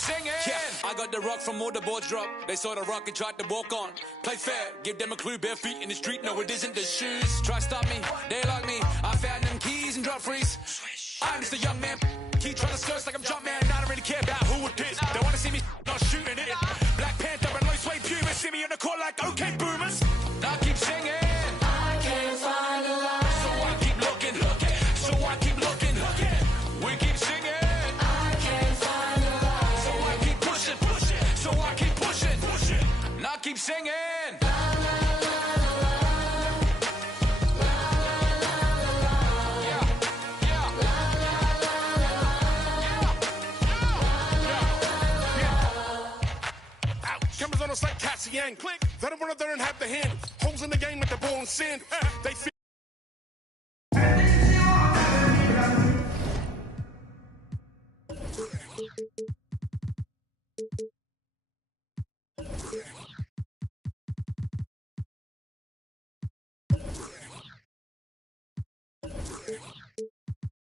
singing. Yeah, I got the rock from all the boards drop. They saw the rock and tried to walk on. Play fair, give them a clue. Bare feet in the street, no it isn't the shoes. Try stop me, they like me. I found them keys and drop freeze. I'm just a young man. Keep trying to search like I'm Jumpman. I don't really care about who it is. They wanna see me not shooting it. Black Panther and low suede Puma. See me on the court like okay boomers. I keep singing. I can't find a lie. So I keep looking. So I keep looking. We keep singing. I can't find a lie. So I keep pushing. So I keep pushing. And I keep singing. Cameras on us like Cassian. Click. They don't run up there and have the hand. Holes in the game with the ball and sand. They feel.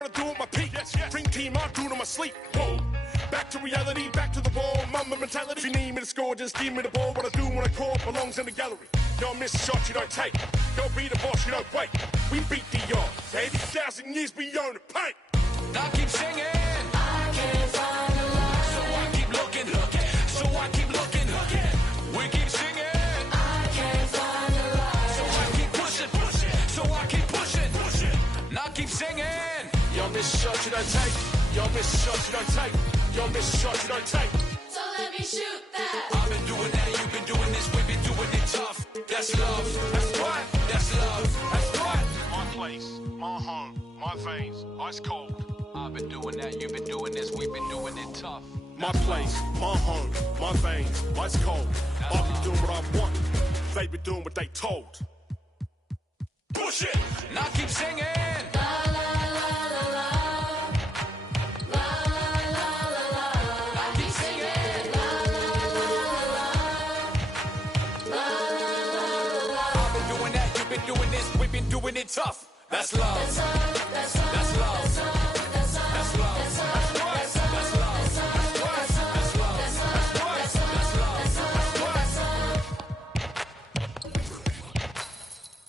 I do it my peak. Dream team, I do it on my sleep. Whoa. Back to reality, back to the wall. Mama mentality. If you need me to score, just give me the ball. What I do when I call belongs in the gallery. Don't miss a shot you don't take. Don't be the boss, you don't wait. We beat the odds. 80,000 years beyond the paint. I keep singing. I can't find a lie. So I keep looking. So I keep looking. We keep singing. I can't find a lie. So I keep pushing. So I keep pushing. And I keep singing. Y'all miss a shot you don't take. Y'all miss a shot you don't take. Y'all miss a shot you don't take. So let me shoot that. I've been doing that and you've been doing this. We've been doing it tough. That's love. That's right. That's love. That's right. My place, my home, my veins, ice cold. I've been doing that. You've been doing this. We've been doing it tough. My place, my home, my veins, ice cold. I've been doing what I want. They've been doing what they told. Push it. And I keep singing. Doing it tough. That's love. That's love. That's love. That's love. That's love. That's love. That's right. That's love. That's right. That's love. That's right. That's love. That's right.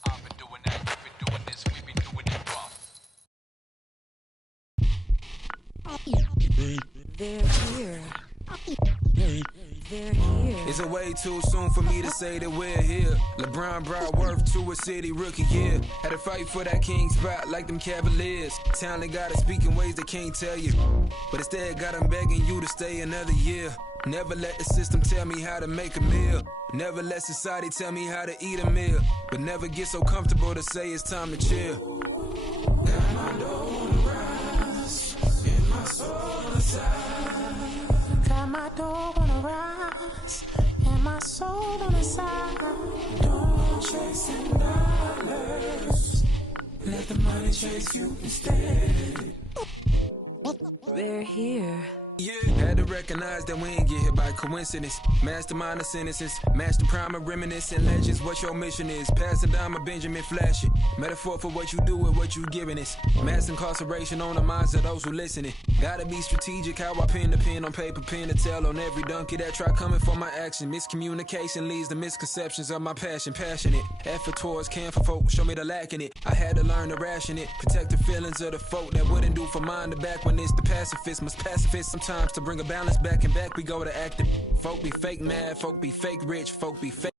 I've been doing that. You've been doing this. We've been doing it rough. They're here. They're here. Is it way too soon for me to say that we're here? LeBron brought worth to a city rookie year. Had to fight for that king spot like them Cavaliers. Talent gotta speak in ways they can't tell you, but instead got them begging you to stay another year. Never let the system tell me how to make a meal. Never let society tell me how to eat a meal. But never get so comfortable to say it's time to chill. Got my dough on the rise, and my soul on the side. Got my dog on the rise and my soul on the side. Don't chase in dollars. Let the money chase you instead. They're here. Yeah, had to recognize that we ain't get hit by coincidence. Mastermind of sentences, master prime of reminiscent legends. What your mission is, pass it down my Benjamin Flash it. Metaphor for what you do with what you giving us. Mass incarceration on the minds of those who listening. Gotta be strategic how I pin the pen on paper, pin to tell on every donkey that try coming for my action. Miscommunication leads to misconceptions of my passion. Passionate, effort towards caring for folk, show me the lack in it. I had to learn to ration it, protect the feelings of the folk that wouldn't do for mine to back when it's the pacifist. Must pacifist sometimes to bring a balance back and back we go to acting. Folk be fake mad, folk be fake rich, folk be fake.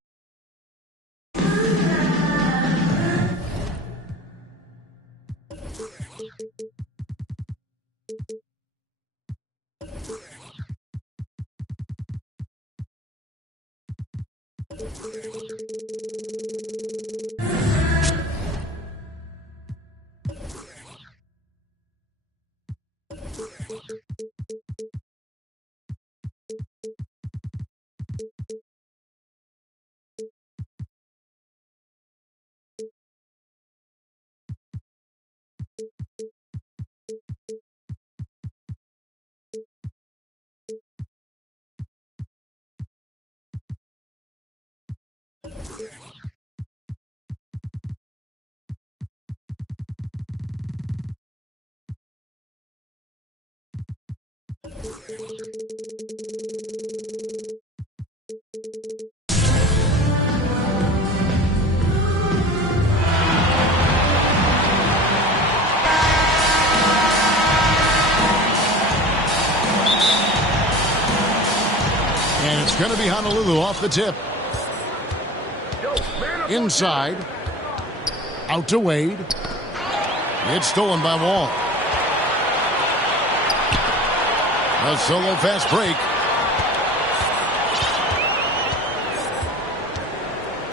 It's going to be Honolulu off the tip. Inside. Out to Wade. It's stolen by Wall. A solo fast break.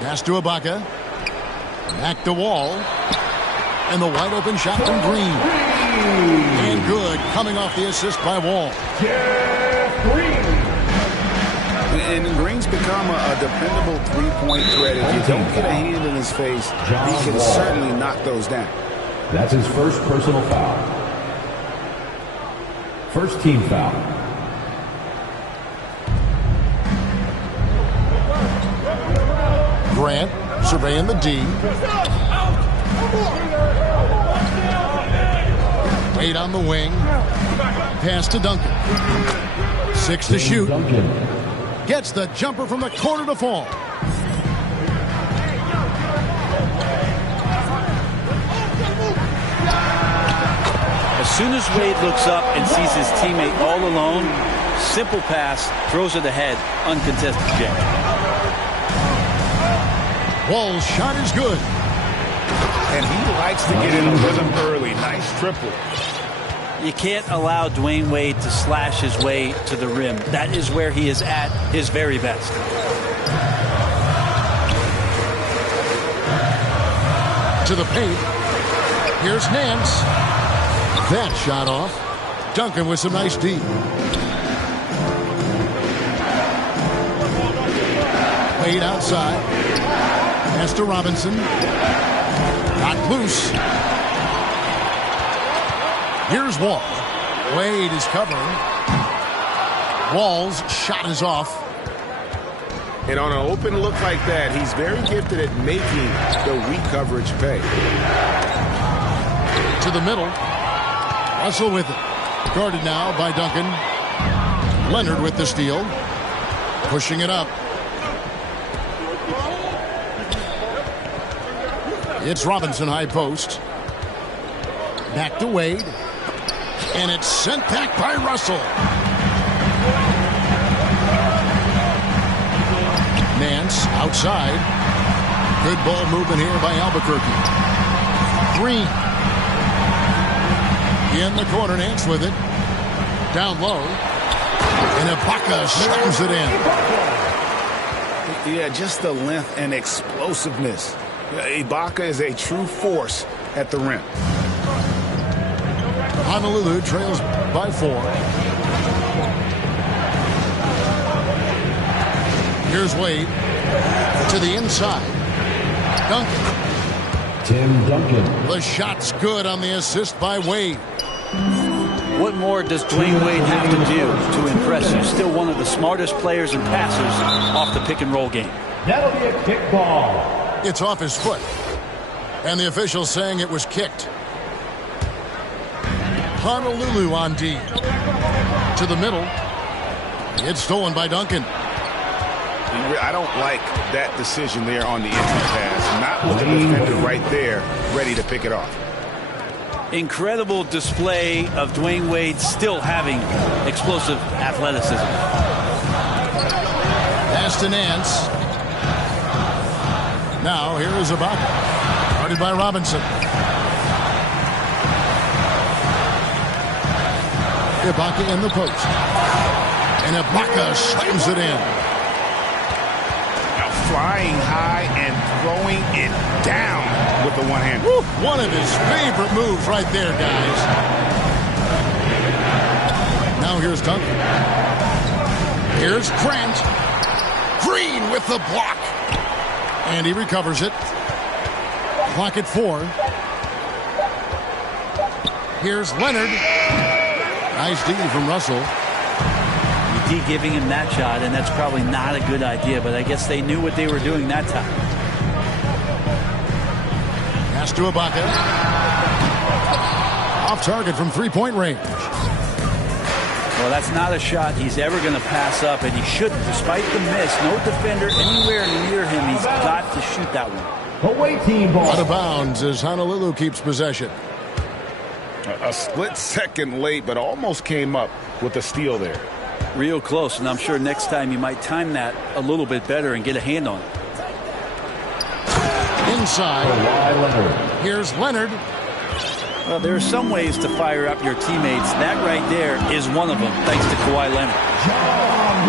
Pass to Ibaka. Back to Wall. And the wide open shot from Green. And good, coming off the assist by Wall. And Green's become a dependable three-point threat. If you don't get a hand in his face, he can certainly knock those down. That's his first personal foul. First team foul. Grant surveying the D. Wade on the wing. Pass to Duncan. 6 to shoot. Gets the jumper from the corner to fall. As soon as Wade looks up and sees his teammate all alone, simple pass, throws it ahead, uncontested jam. Wall's shot is good. And he likes to get in a rhythm early. Nice triple. You can't allow Dwayne Wade to slash his way to the rim. That is where he is at his very best. To the paint. Here's Nance. That shot off. Duncan with some nice D. Wade outside. Pass to Robinson. Got loose. Here's Wall. Wade is covering. Wall's shot is off. And on an open look like that, he's very gifted at making the weak coverage pay. To the middle. Russell with it. Guarded now by Duncan. Leonard with the steal. Pushing it up. It's Robinson high post. Back to Wade. And it's sent back by Russell. Nance outside. Good ball movement here by Albuquerque. Green. In the corner, Nance with it. Down low. And Ibaka slams it in. Yeah, just the length and explosiveness. Ibaka is a true force at the rim. Honolulu trails by 4. Here's Wade to the inside. Duncan. Tim Duncan. The shot's good on the assist by Wade. What more does Dwayne Wade have to do to impress you? Still one of the smartest players and passers off the pick and roll game. That'll be a kick ball. It's off his foot. And the official saying it was kicked. Honolulu on D. To the middle. It's stolen by Duncan. I don't like that decision there on the entry pass. Not with the defender right there, ready to pick it off. Incredible display of Dwayne Wade still having explosive athleticism. Pass to Nance. Now here is Ibaka. Guarded by Robinson. Ibaka in the post. And Ibaka slams it in. Now flying high and throwing it down with the one hand. Woo, one of his favorite moves right there, guys. Now here's Duncan. Here's Grant. Green with the block. And he recovers it. Clock at 4. Here's Leonard. Nice D from Russell. D giving him that shot, and that's probably not a good idea, but I guess they knew what they were doing that time. Pass to Ibaka. Off target from three-point range. Well, that's not a shot he's ever going to pass up, and he shouldn't. Despite the miss, no defender anywhere near him. He's got to shoot that one. Away team ball. Out of bounds as Honolulu keeps possession. A split second late, but almost came up with a steal there. Real close, and I'm sure next time you might time that a little bit better and get a hand on it. Inside. Here's Leonard. Well, there are some ways to fire up your teammates. That right there is one of them, thanks to Kawhi Leonard.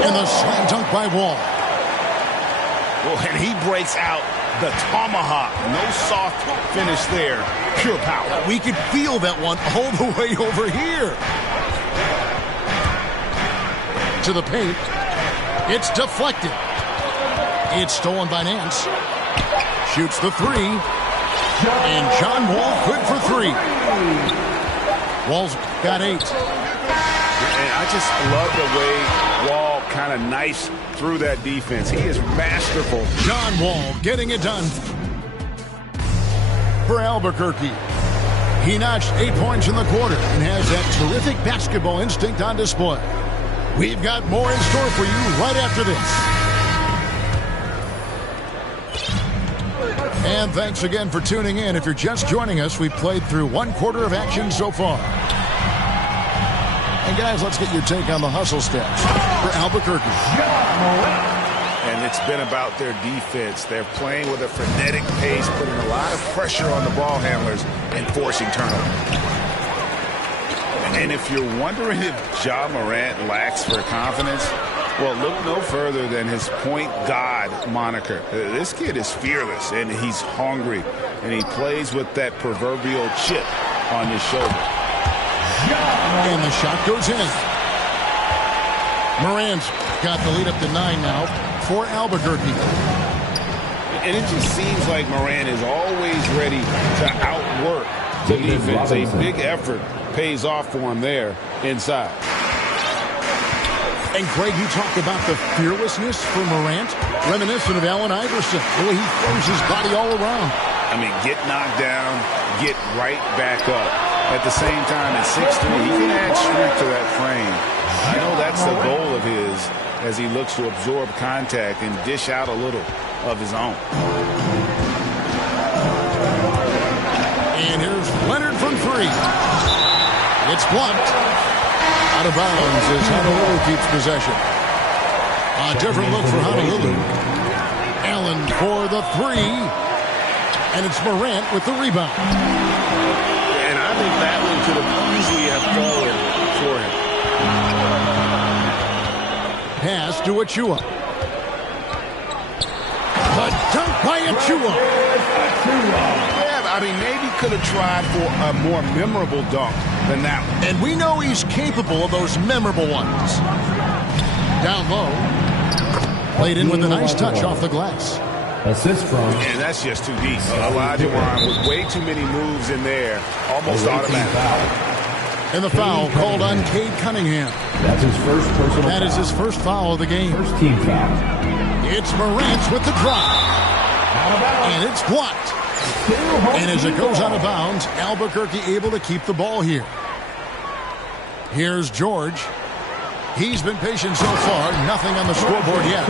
And the slam dunk by Wall. Well, and he breaks out the tomahawk. No soft finish there. Pure power. We could feel that one all the way over here. To the paint. It's deflected. It's stolen by Nance. Shoots the three. And John Wall good for three. Wall's got 8. And I just love the way Wall kind of knifes through that defense. He is masterful. John Wall getting it done for Albuquerque. He notched 8 points in the quarter and has that terrific basketball instinct on display. We've got more in store for you right after this. And thanks again for tuning in. If you're just joining us, we've played through 1 quarter of action so far. And guys, let's get your take on the hustle stats for Albuquerque. And it's been about their defense. They're playing with a frenetic pace, putting a lot of pressure on the ball handlers and forcing turnovers. And if you're wondering if Ja Morant lacks for confidence, well, look no further than his point god moniker. This kid is fearless, and he's hungry, and he plays with that proverbial chip on his shoulder. And the shot goes in. Morant's got the lead up to 9 now for Albuquerque. And it just seems like Morant is always ready to outwork the defense. A big effort pays off for him there inside. And Greg, you talked about the fearlessness for Morant, reminiscent of Allen Iverson, the way he throws his body all around. I mean, get knocked down, get right back up. At the same time, at 6'3", he can add strength to that frame. I know that's the goal of his as he looks to absorb contact and dish out a little of his own. And here's Leonard from 3. It's blocked. Out of bounds as Honolulu keeps possession. A different look for Honolulu. Allen for the 3. And it's Morant with the rebound. And I think that one could have easily have fallen for him. Pass to Achua. The dunk by Achua. Yeah, I mean, maybe could have tried for a more memorable dunk than that one. And we know he's capable of those memorable ones. Down low. Played in with a nice touch off the glass. Assist from. And that's just too deep. Olajuwon with way too many moves in there. Almost automatic. And the foul called on Cade Cunningham. That's his first personal foul. That is his first foul of the game. First team foul. It's Morant with the drop. And it's blocked. And as it goes out of bounds, Albuquerque able to keep the ball here. Here's George. He's been patient so far. Nothing on the scoreboard yet.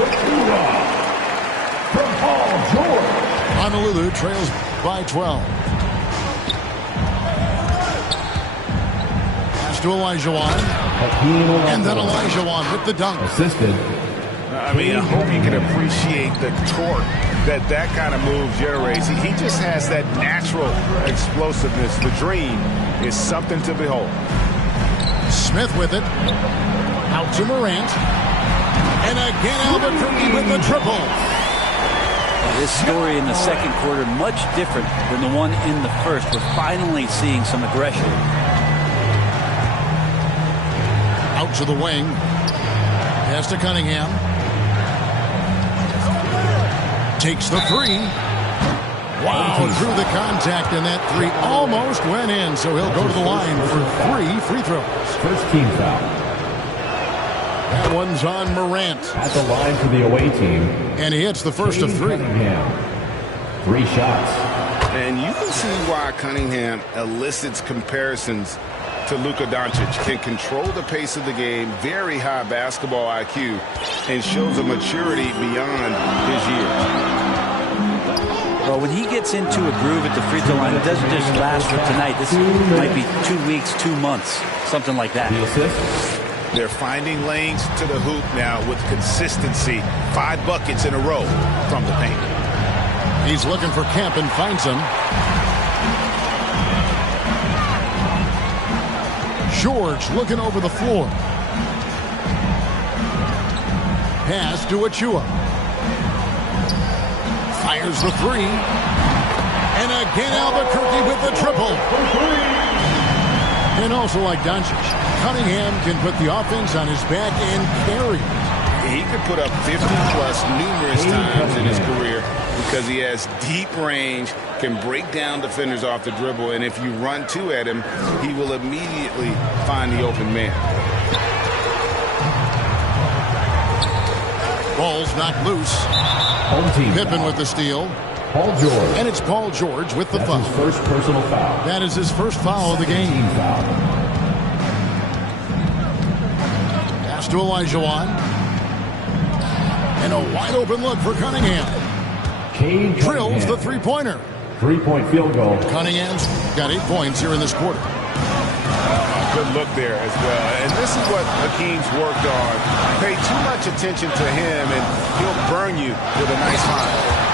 From Paul George. Honolulu trails by 12. Pass to Olajuwon. And then Olajuwon with the dunk. Assisted. I mean, I hope you can appreciate the torque that kind of move generates. He just has that natural explosiveness. The dream is something to behold. Smith with it. Out to Morant. And again, Albuquerque with the triple. This story in the second quarter much different than the one in the first. We're finally seeing some aggression. Out to the wing. Pass to Cunningham. Takes the 3. Wow, through the contact, and that 3 almost went in, so he'll go to the line for 3 free throws. First team foul. That one's on Morant. At the line for the away team. And he hits the first of 3. Cunningham. 3 shots. And you can see why Cunningham elicits comparisons to Luka Doncic. Can control the pace of the game, very high basketball IQ, and shows a maturity beyond his years. Well, when he gets into a groove at the free throw line, it doesn't just last for tonight. This might be 2 weeks, 2 months, something like that. The assist. They're finding lanes to the hoop now with consistency. 5 buckets in a row from the paint. He's looking for Kemp and finds him. George looking over the floor. Pass to Achua. Fires the 3. And again Albuquerque with the triple. And also like Doncic, Cunningham can put the offense on his back and carry it. He could put up 50-plus numerous times in his career because he has deep range, can break down defenders off the dribble, and if you run 2 at him, he will immediately find the open man. Ball's knocked loose. Pippen with the steal. Paul George. And it's Paul George with the foul. His first personal foul. That is his first foul of the game. Pass to Olajuwon. And a wide open look for Cunningham. Drills the 3-pointer. 3-point field goal. Cunningham's got 8 points here in this quarter. Good look there as well. And this is what Hakeem's worked on. Pay too much attention to him and he'll burn you with a nice line.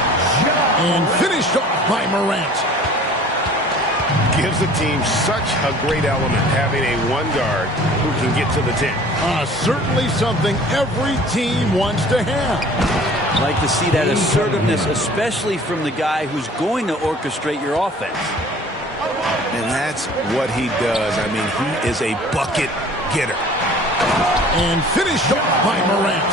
And finished off by Morant. Gives the team such a great element having a 1 guard who can get to the 10. Certainly something every team wants to have. I like to see that assertiveness, especially from the guy who's going to orchestrate your offense. And that's what he does. I mean, he is a bucket getter. And finished off by Morant.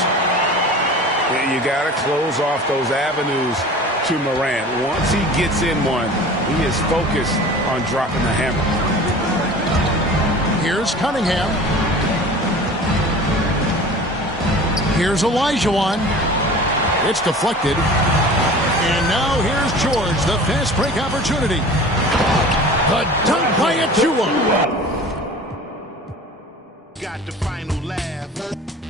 You got to close off those avenues to Morant. Once he gets in one, he is focused on dropping the hammer. Here's Cunningham. Here's Olajuwon. It's deflected. And now here's George, the fast break opportunity. The dunk by Achua. Got the final laugh.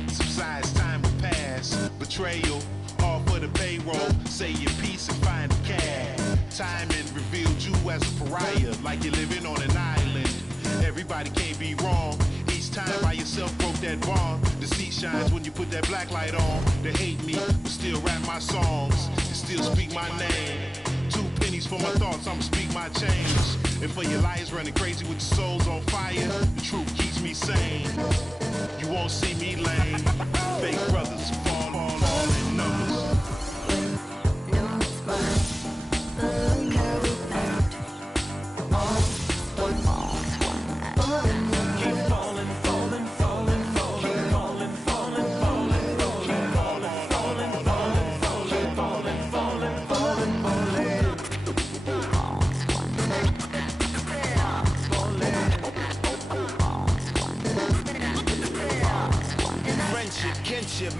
Subsides, time will pass. Betrayal, all for the payroll. Say your piece and find the cash. Timing revealed you as a pariah, like you're living on an island. Everybody can't be wrong. Each time by yourself broke that bond. The seat shines when you put that black light on. They hate me, but still rap my songs and still speak my name. 2 pennies for my thoughts, I'ma speak my change. And for your liars running crazy with your souls on fire, the truth keeps me sane. You won't see me lame. Fake brothers fall in numbers.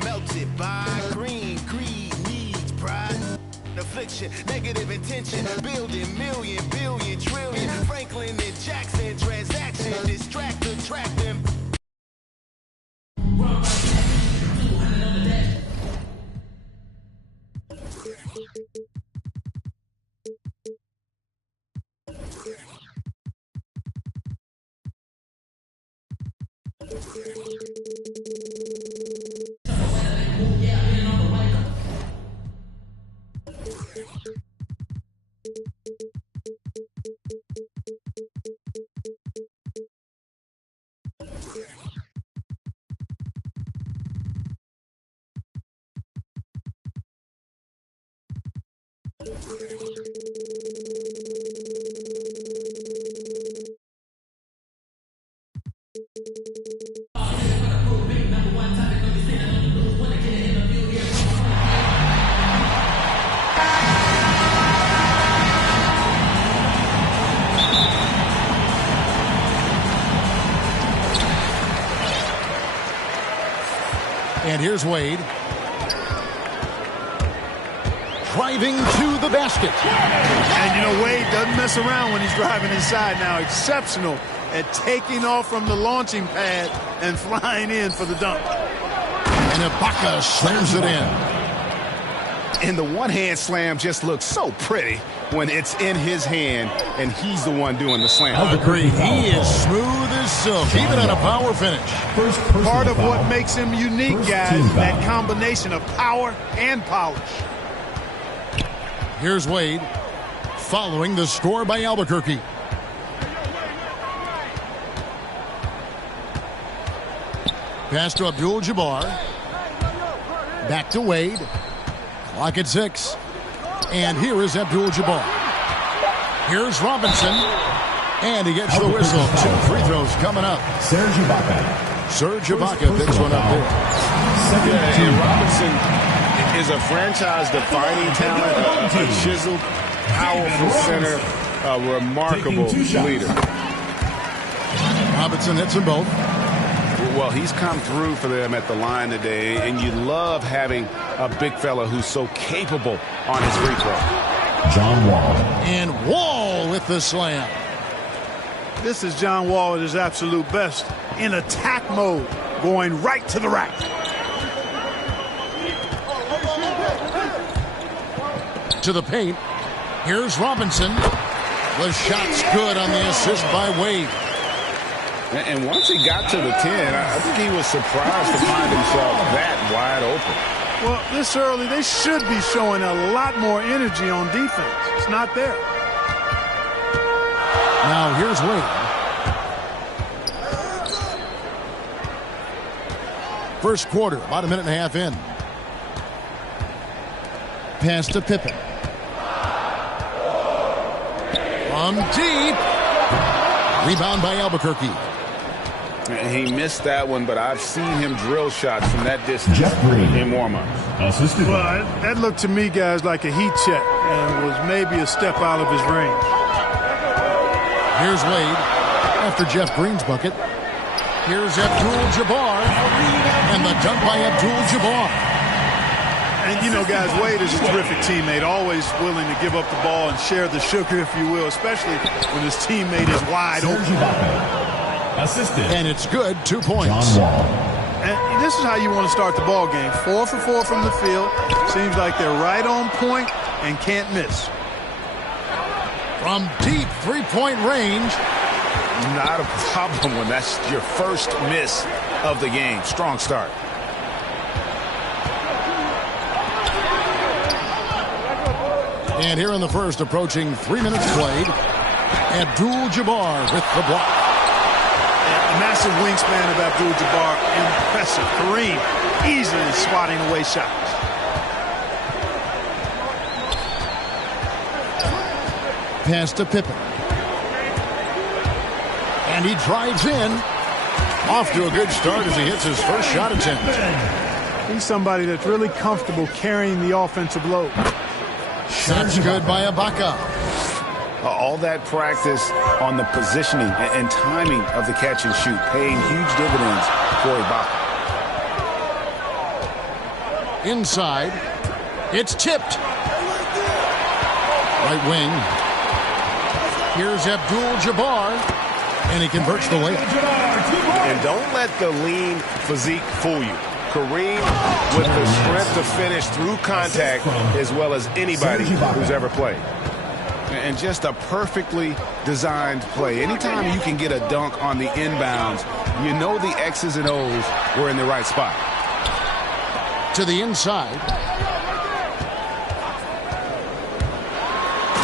Melted by green, greed, needs, pride, affliction, negative intention, building million, billion, trillion, Franklin and Jackson, transaction, distract, attract them. And here's Wade. Driving to the basket. And, you know, Wade doesn't mess around when he's driving inside now. Exceptional at taking off from the launching pad and flying in for the dunk. And Ibaka slams it in. And the one-hand slam just looks so pretty when it's in his hand and he's the one doing the slam. I agree. He is smooth as silk, even on a power finish. Part of what makes him unique, guys, that combination of power and polish. Here's Wade following the score by Albuquerque. Pass to Abdul-Jabbar. Back to Wade. Clock at 6. And here is Abdul-Jabbar. Here's Robinson. And he gets the whistle. 2 free throws coming up. Serge Ibaka. Serge Ibaka picks one up there. Yeah, and Robinson is a franchise-defining talent, a chiseled, powerful center, a remarkable leader. Robinson hits them both. Well, he's come through for them at the line today, and you love having a big fella who's so capable on his free throw. John Wall. And Wall with the slam. This is John Wall at his absolute best. In attack mode, going right to the rack. To the paint. Here's Robinson. The shot's good on the assist by Wade. And once he got to the 10, I think he was surprised to find himself that wide open. Well, this early, they should be showing a lot more energy on defense. It's not there. Now here's Wade. First quarter, about a minute and a half in. Pass to Pippen. From deep. Rebound by Albuquerque. He missed that one, but I've seen him drill shots from that distance in warm-ups. Well, that looked to me, guys, like a heat check and was maybe a step out of his range. Here's Wade after Jeff Green's bucket. Here's Abdul-Jabbar, and the dunk by Abdul-Jabbar. And, you know, guys, Wade is a terrific teammate, always willing to give up the ball and share the sugar, if you will, especially when his teammate is wide open. Assisted. And it's good, 2 points. John Wall. And this is how you want to start the ball game. 4 for 4 from the field. Seems like they're right on point and can't miss. From deep three-point range. Not a problem when that's your first miss of the game. Strong start. And here in the first, approaching 3 minutes played, Abdul-Jabbar with the block. A massive wingspan of Abdul-Jabbar. Impressive. Kareem easily swatting away shots. Pass to Pippen. And he drives in. Off to a good start as he hits his first shot attempt. He's somebody that's really comfortable carrying the offensive load. Shots good by Ibaka. All that practice on the positioning and timing of the catch and shoot paying huge dividends for Ibaka. Inside. It's tipped. Right wing. Here's Abdul-Jabbar. And he converts the layup. And don't let the lean physique fool you. Kareem with the strength to finish through contact as well as anybody who's ever played. And just a perfectly designed play. Anytime you can get a dunk on the inbounds, you know the X's and O's were in the right spot. To the inside.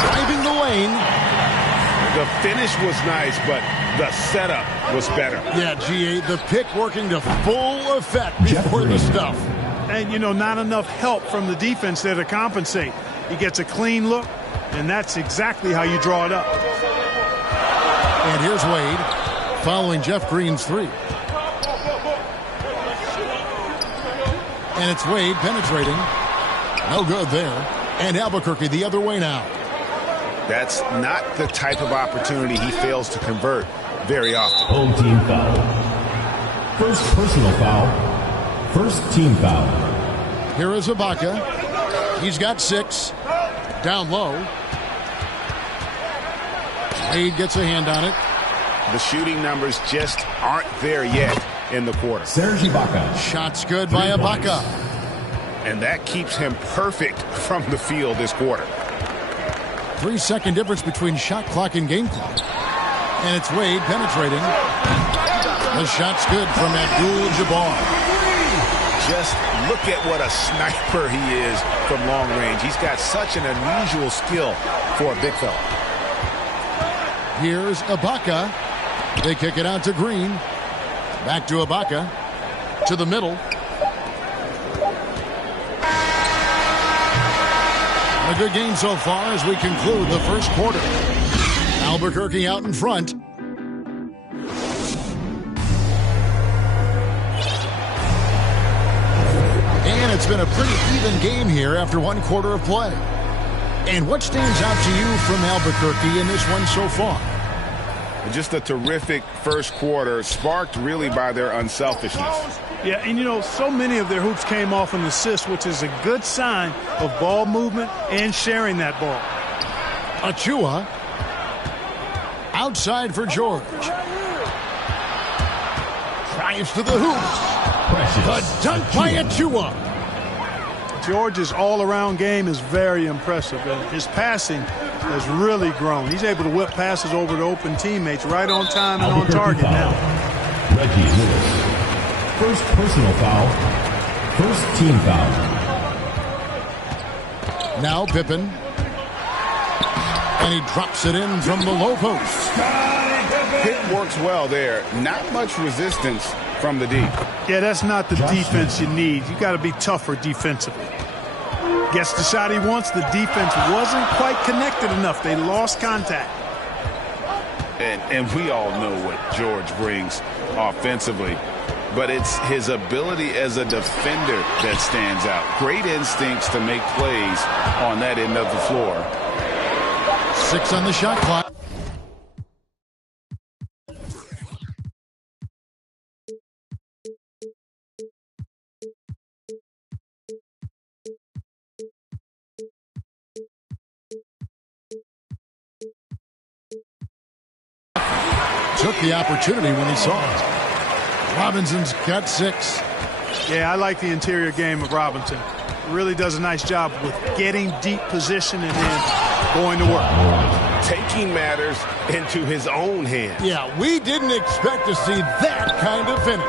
Driving the lane. The finish was nice, but the setup was better. Yeah, GA, the pick working to full effect before the stuff. And, you know, not enough help from the defense there to compensate. He gets a clean look, and that's exactly how you draw it up. And here's Wade following Jeff Green's three. And it's Wade penetrating. No good there. And Albuquerque the other way now. That's not the type of opportunity he fails to convert very often. Home team foul. First personal foul. First team foul. Here is Ibaka. He's got 6. Down low. Wade gets a hand on it. The shooting numbers just aren't there yet in the quarter. Serge Ibaka. Shots good by Ibaka. And that keeps him perfect from the field this quarter. 3-second difference between shot clock and game clock. And it's Wade penetrating. The shot's good from Abdul-Jabbar. Just look at what a sniper he is from long range. He's got such an unusual skill for a big fella. Here's Ibaka. They kick it out to Green. Back to Ibaka. To the middle. A good game so far as we conclude the first quarter. Albuquerque out in front. And it's been a pretty even game here after one quarter of play. And what stands out to you from Albuquerque in this one so far? Just a terrific first quarter, sparked really by their unselfishness. Yeah, and you know, so many of their hoops came off an assist, which is a good sign of ball movement and sharing that ball. Achua. Outside for George. Drives to the hoop. The dunk by Achua. George's all-around game is very impressive. And his passing has really grown. He's able to whip passes over to open teammates right on time and on target now. Reggie Lewis. First personal foul. First team foul. Now Pippen. And he drops it in from the low post. Pitt works well there. Not much resistance from the D. Yeah, that's not the defense you need. You got to be tougher defensively. Gets the shot he wants. The defense wasn't quite connected enough. They lost contact. And we all know what George brings offensively. But it's his ability as a defender that stands out. Great instincts to make plays on that end of the floor. 6 on the shot clock. Took the opportunity when he saw it. Robinson's got 6. Yeah, I like the interior game of Robinson. Really does a nice job with getting deep position and then going to work. Taking matters into his own hands. Yeah, we didn't expect to see that kind of finish.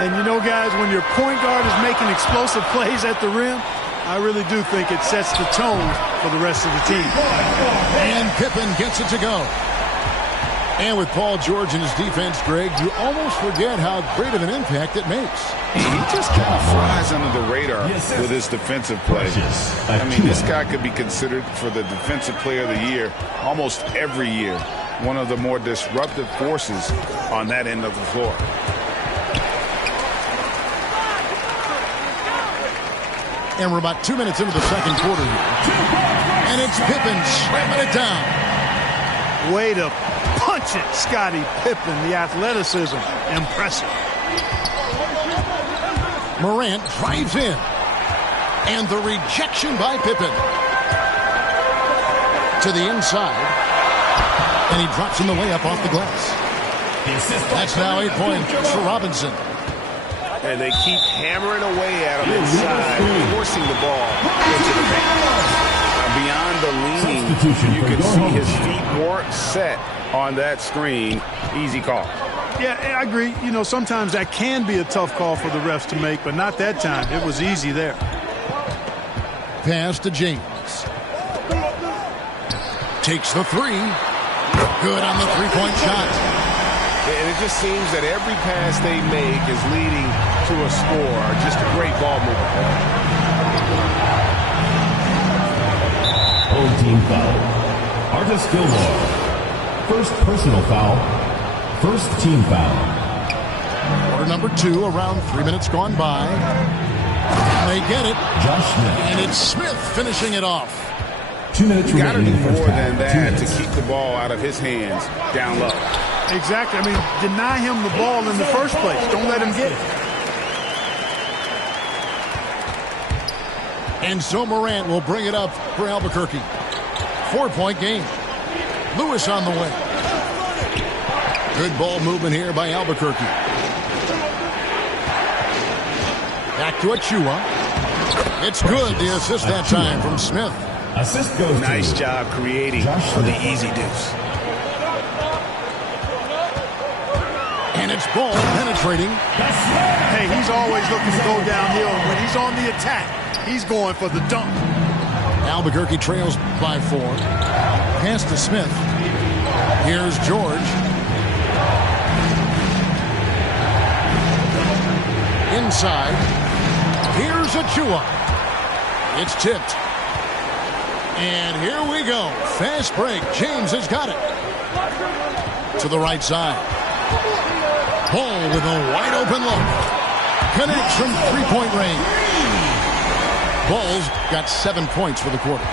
And you know, guys, when your point guard is making explosive plays at the rim, I really do think it sets the tone for the rest of the team. And Pippen gets it to go. And with Paul George and his defense, Greg, you almost forget how great of an impact it makes. He just kind of flies under the radar with his defensive play. I mean, this guy could be considered for the Defensive Player of the Year almost every year. One of the more disruptive forces on that end of the floor. And we're about 2 minutes into the second quarter here. And it's Pippen slamming it down. Way to punch it, Scottie Pippen. The athleticism, impressive. Morant drives in. And the rejection by Pippen. To the inside. And he drops in the layup off the glass. That's now 8 points for Robinson. And they keep hammering away at him inside, forcing the ball into the paint. Beyond the leaning, you can see his feet weren't set on that screen. Easy call. Yeah, I agree. You know, sometimes that can be a tough call for the refs to make, but not that time. It was easy there. Pass to James. Takes the 3. Good on the three-point shot. And it just seems that every pass they make is leading to a score. Just a great ball movement. Home team foul. Artis Gilmore. First personal foul. First team foul. Quarter number 2, around 3 minutes gone by. They get it. Josh Smith. And it's Smith finishing it off. 2 minutes You got to do remaining in the more first half. than that to keep the ball out of his hands down low. Exactly. I mean, deny him the ball in the first place. Don't let him get it. And so Morant will bring it up for Albuquerque. 4-point game. Lewis on the way. Good ball movement here by Albuquerque. Back to Achua. It's good, the assist that time from Smith. Assist goes Nice to job creating for the easy deuce. And it's ball penetrating. Hey, he's always looking to go downhill. When he's on the attack, he's going for the dunk. Albuquerque trails by 4. Pass to Smith. Here's George. Inside. Here's Achua. It's tipped. And here we go. Fast break. James has got it. To the right side. Ball with a wide open look. Connects from three-point range. Ball's got 7 points for the quarter.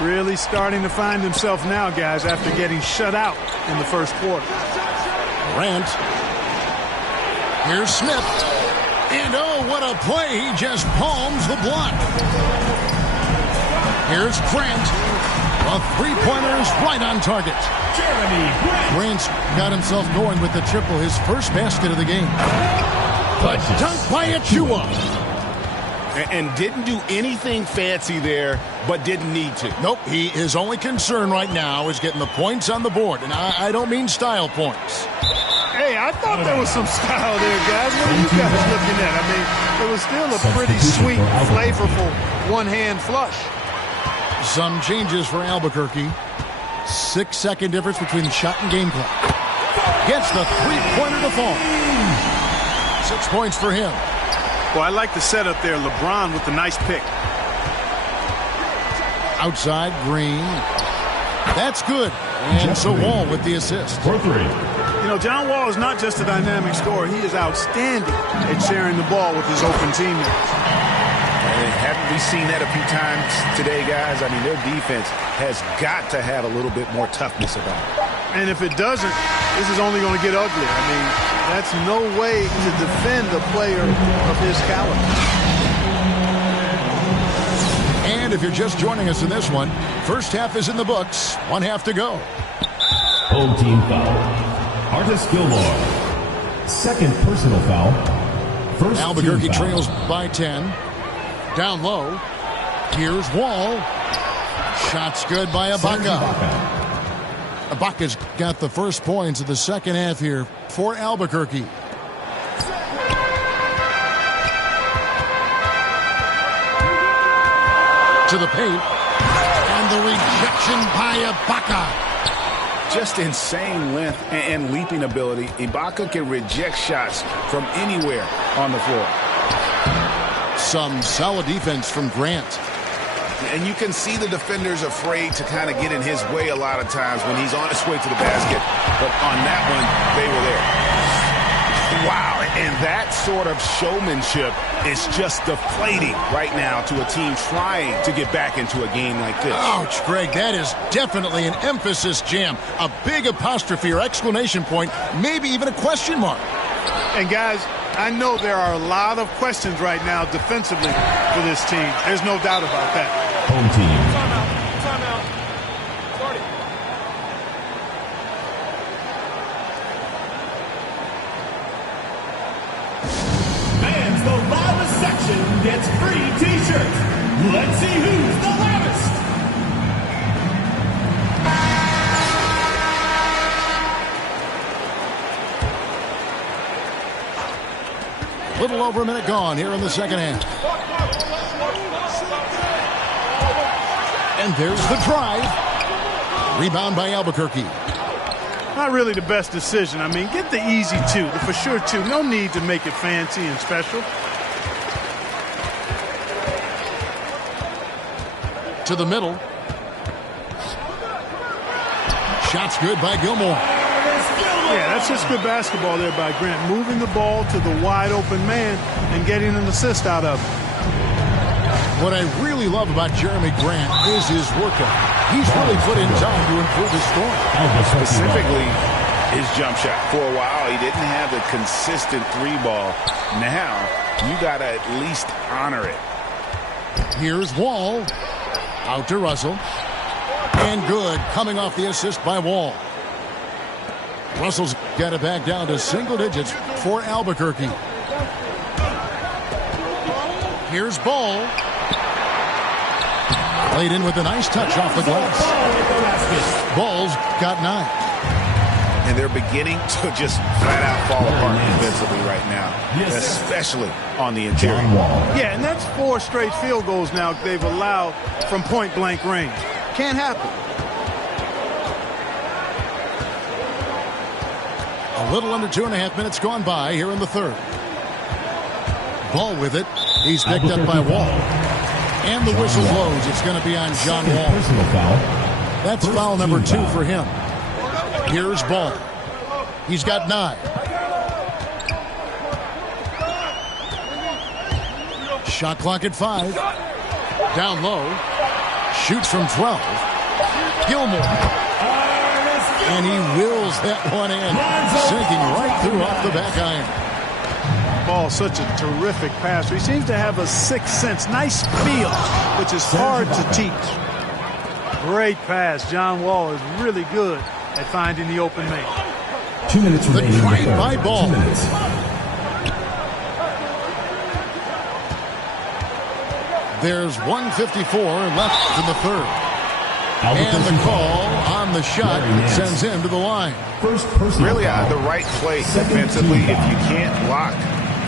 Really starting to find himself now, guys, after getting shut out in the first quarter. Grant. Here's Smith. And oh, what a play. He just palms the block. Here's Grant. A three-pointer is right on target. Grant's got himself going with the triple, his first basket of the game. But dunk by Achua. And didn't do anything fancy there, but didn't need to. Nope, his only concern right now is getting the points on the board. And I don't mean style points. Hey, I thought there was some style there, guys. What are you guys looking at? I mean, it was still a pretty sweet, flavorful one-hand flush. Some changes for Albuquerque. 6-second difference between shot and game clock. Gets the three-pointer to fall. 6 points for him. Well, I like the setup there. LeBron with the nice pick. Outside, Green. That's good. And so Wall with the assist. For 3. You know, John Wall is not just a dynamic scorer. He is outstanding at sharing the ball with his open teammates. And haven't we seen that a few times today, guys? I mean, their defense has got to have a little bit more toughness about it. And if it doesn't, this is only going to get ugly. I mean, that's no way to defend a player of his caliber. And if you're just joining us in this one, first half is in the books. 1 half to go. Home team foul. Artis Gilmore. Second personal foul. First Albuquerque team foul. trails by 10. Down low. Here's Wall. Shot's good by Ibaka. Ibaka's got the first points of the second half here for Albuquerque. To the paint. And the rejection by Ibaka. Just insane length and leaping ability. Ibaka can reject shots from anywhere on the floor. Some solid defense from Grant. And you can see the defenders afraid to kind of get in his way a lot of times when he's on his way to the basket. But on that one, they were there. Wow, and that sort of showmanship is just deflating right now to a team trying to get back into a game like this. Ouch, Greg, that is definitely an emphasis jam. A big apostrophe or exclamation point, maybe even a question mark. And guys, I know there are a lot of questions right now defensively for this team. There's no doubt about that. Home team. Timeout. Starting. Fans, the loudest section gets free t-shirts. Let's see who's the loudest. Little over a minute gone here in the second half. And there's the drive. Rebound by Albuquerque. Not really the best decision. I mean, get the easy two, the for sure two. No need to make it fancy and special. To the middle. Shot's good by Gilmore. Yeah, that's just good basketball there by Grant. Moving the ball to the wide open man and getting an assist out of it. What I really love about Jeremy Grant is his workout. He's really put in time to improve his scoring. Specifically, his jump shot. For a while, he didn't have the consistent three ball. Now, you got to at least honor it. Here's Wall. Out to Russell. And good, coming off the assist by Wall. Russell's got it back down to single digits for Albuquerque. Here's Ball. Played in with a nice touch off the glass. Ball's got 9. And they're beginning to just flat out fall apart defensively right now, especially on the interior. Yeah, and that's 4 straight field goals now they've allowed from point-blank range. Can't happen. A little under 2.5 minutes gone by here in the third. Ball with it. He's picked up by Wall. And the whistle blows. It's going to be on John Wall. That's foul number 2 for him. Here's Ball. He's got 9. Shot clock at 5. Down low. Shoots from 12. Gilmore. And he wills that one in. Sinking right through off the back iron. Ball, such a terrific passer. He seems to have a sixth sense. Nice feel, which is hard to teach. Great pass. John Wall is really good at finding the open man. 2 minutes remaining. The drive by Ball. 2 minutes. There's 1:54 left in the third. And the call on the shot sends him to the line. Really the right play defensively. If you can't block,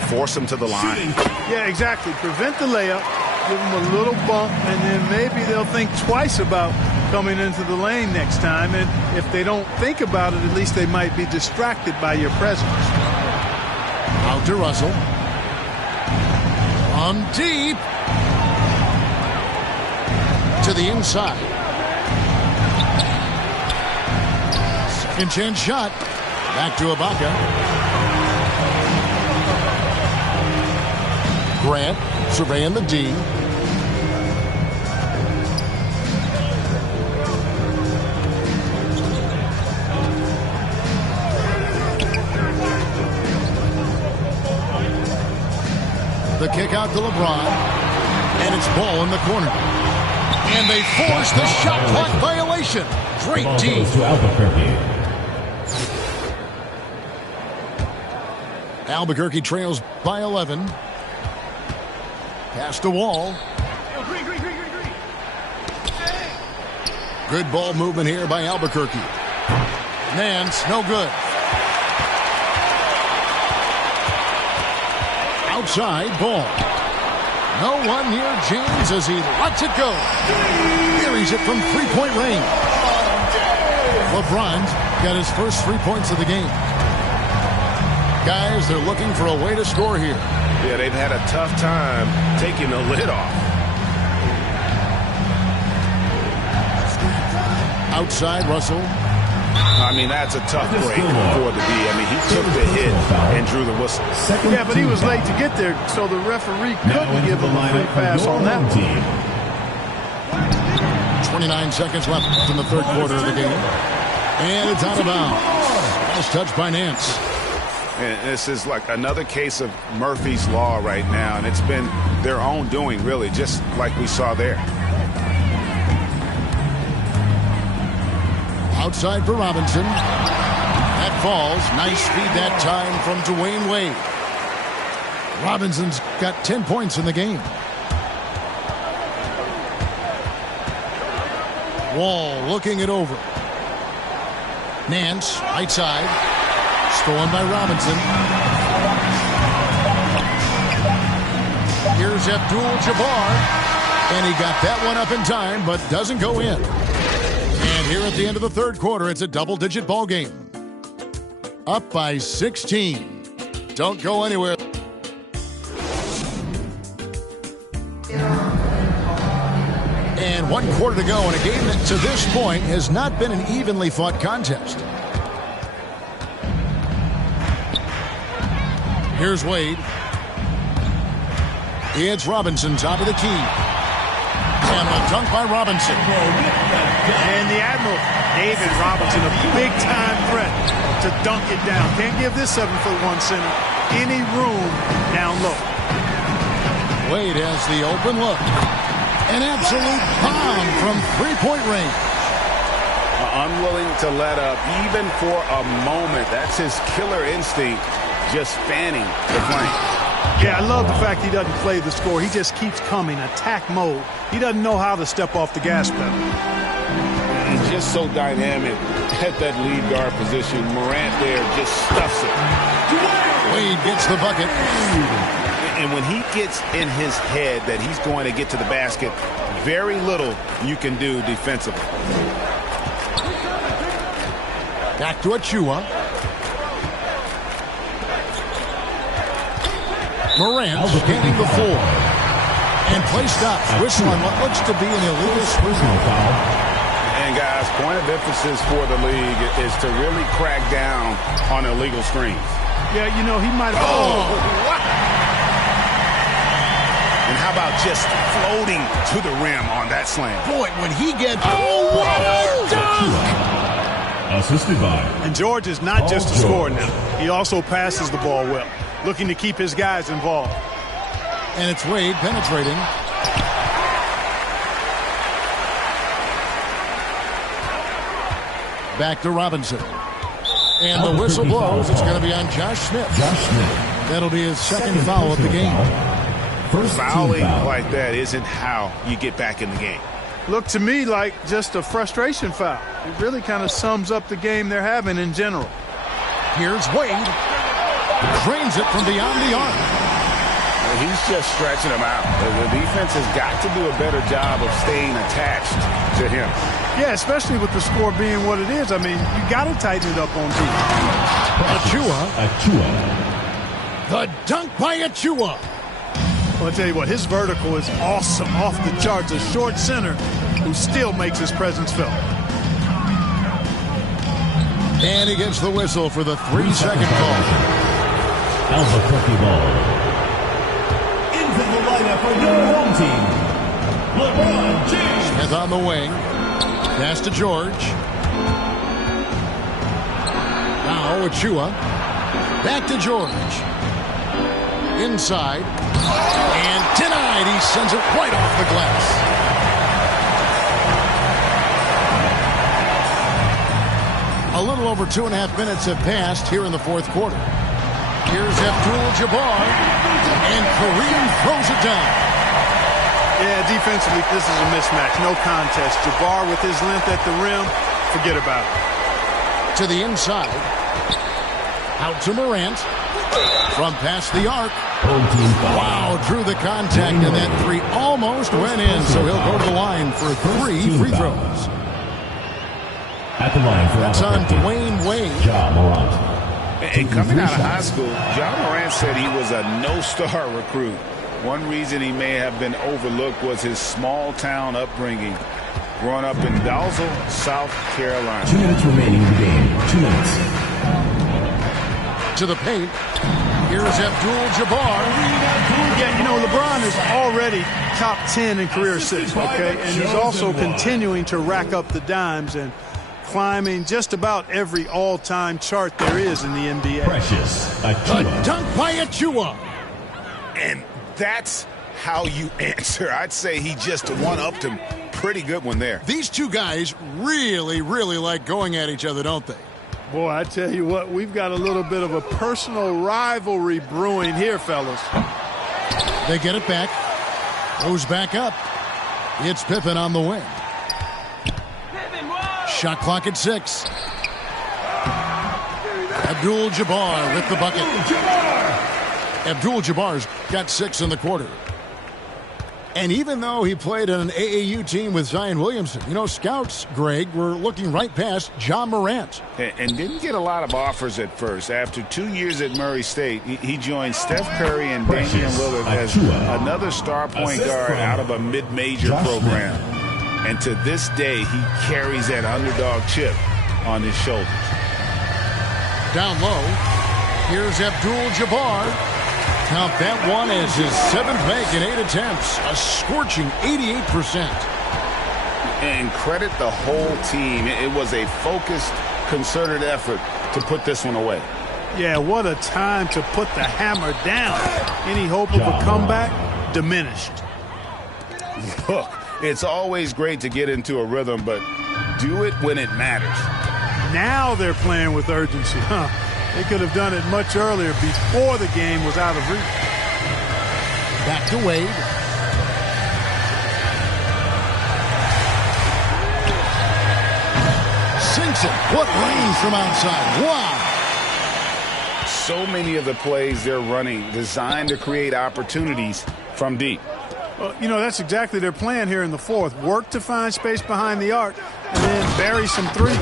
force him to the line. Yeah, exactly. Prevent the layup, give him a little bump, and then maybe they'll think twice about coming into the lane next time. And if they don't think about it, at least they might be distracted by your presence. Out to Russell. On deep. To the inside. Second chance shot. Back to Ibaka. Grant surveying the D. The kick out to LeBron. And it's Ball in the corner. And they force the shot clock violation. Great D. Albuquerque trails by 11. Pass to Wall. Good ball movement here by Albuquerque. Nance, no good. Outside, Ball. No one near James as he lets it go. Carries it from three-point range. LeBron's got his first 3 points of the game. Guys, they're looking for a way to score here. Yeah, they've had a tough time taking the lid off. Outside, Russell. I mean, that's a tough break for the D. I mean, he took the hit and drew the whistle. Yeah, but he was late to get there, so the referee couldn't give him a free pass on that one. 29 seconds left in the third quarter of the game. And it's out of bounds. Last touch by Nance. And this is like another case of Murphy's Law right now, and it's been their own doing, really, just like we saw there. Outside for Robinson. That falls. Nice feed that time from Dwayne Wade. Robinson's got 10 points in the game. Wall looking it over. Nance, right side. Stolen by Robinson. Here's Abdul-Jabbar. And he got that one up in time, but doesn't go in. And here at the end of the third quarter, it's a double-digit ball game. Up by 16. Don't go anywhere. And 1 quarter to go in a game that to this point has not been an evenly fought contest. Here's Wade. It's Robinson, top of the key. And a dunk by Robinson. And the Admiral, David Robinson, a big-time threat to dunk it down. Can't give this 7'1" center any room down low. Wade has the open look. An absolute bomb from three-point range. Unwilling to let up, even for a moment. That's his killer instinct, just fanning the flame. Yeah, I love the fact he doesn't play the score. He just keeps coming, attack mode. He doesn't know how to step off the gas pedal. He's just so dynamic at that lead guard position. Morant there just stuffs it. Wade gets the bucket. And when he gets in his head that he's going to get to the basket, very little you can do defensively. Back to Achua. Morant gaining the floor. And play stops. Whistle on what looks to be an illegal personal foul. And guys, point of emphasis for the league is to really crack down on illegal screens. Yeah, you know, he might have... What? And how about just floating to the rim on that slam? Boy, when he gets... Oh, what a dunk! Assisted by. And George is not just a scorer now. He also passes the ball well, looking to keep his guys involved. And it's Wade penetrating. Back to Robinson. And the whistle blows. It's going to be on Josh Smith. That'll be his second foul of the game. Fouling like that isn't how you get back in the game. Looked to me like just a frustration foul. It really kind of sums up the game they're having in general. Here's Wade. Drains it from beyond the arc. He's just stretching him out. The defense has got to do a better job of staying attached to him. Yeah, especially with the score being what it is. I mean, you got to tighten it up on defense. Achua. The dunk by Achua. Well, I'll tell you what, his vertical is awesome, off the charts. A short center who still makes his presence felt. And he gets the whistle for the 3-second call. Albuquerque ball. Into the lineup for your home team, LeBron James. Smith on the wing. Pass to George. Now Achua. Back to George. Inside. And denied. He sends it right off the glass. A little over 2.5 minutes have passed here in the fourth quarter. Here's Abdul-Jabbar. And Kareem throws it down. Yeah, defensively, this is a mismatch. No contest. Jabbar with his length at the rim, forget about it. To the inside. Out to Morant. From past the arc. Wow, drew the contact, and that three almost went in, so he'll go to the line for 3 free throws. At the line for that's on Dwayne Wade. Ja Morant. And coming out of high school, Ja Morant said he was a no-star recruit. One reason he may have been overlooked was his small-town upbringing, growing up in Dalzell, South Carolina. 2 minutes remaining in the game. 2 minutes. To the paint. Here's Abdul-Jabbar. Yeah, you know, LeBron is already top 10 in career assists, okay? And he's also continuing to rack up the dimes and climbing just about every all-time chart there is in the NBA. Precious Achua. A dunk by Achua. And that's how you answer. I'd say he just one-upped him. Pretty good one there. These two guys really, really like going at each other, don't they? Boy, I tell you what, we've got a little bit of a personal rivalry brewing here, fellas. They get it back. Goes back up. It's Pippen on the wing. Shot clock at 6. Abdul-Jabbar with the bucket. Abdul-Jabbar's got 6 in the quarter. And even though he played on an AAU team with Zion Williamson, you know, scouts, Greg, were looking right past Ja Morant. And didn't get a lot of offers at first. After 2 years at Murray State, he joined Steph Curry and Damian Lillard as another star point guard out of a mid-major program. And to this day, he carries that underdog chip on his shoulders. Down low, here's Abdul-Jabbar. Count that one as his 7th make in 8 attempts. A scorching 88%. And credit the whole team. It was a focused, concerted effort to put this one away. Yeah, what a time to put the hammer down. Any hope of a comeback? Diminished. Look, it's always great to get into a rhythm, but do it when it matters. Now they're playing with urgency, huh? They could have done it much earlier, before the game was out of reach. Back to Wade. Sinks it. What range from outside. Wow. So many of the plays they're running designed to create opportunities from deep. Well, you know, that's exactly their plan here in the fourth. Work to find space behind the arc and then bury some threes.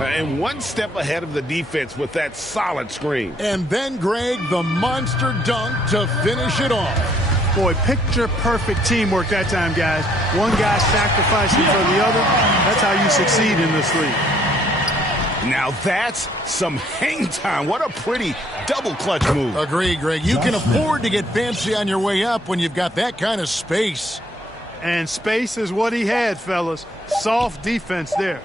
And one step ahead of the defense with that solid screen. And then, Greg, the monster dunk to finish it off. Boy, picture-perfect teamwork that time, guys. One guy sacrificing for the other. That's how you succeed in this league. Now that's some hang time. What a pretty double clutch move. Agreed, Greg. You can afford to get fancy on your way up when you've got that kind of space. And space is what he had, fellas. Soft defense there.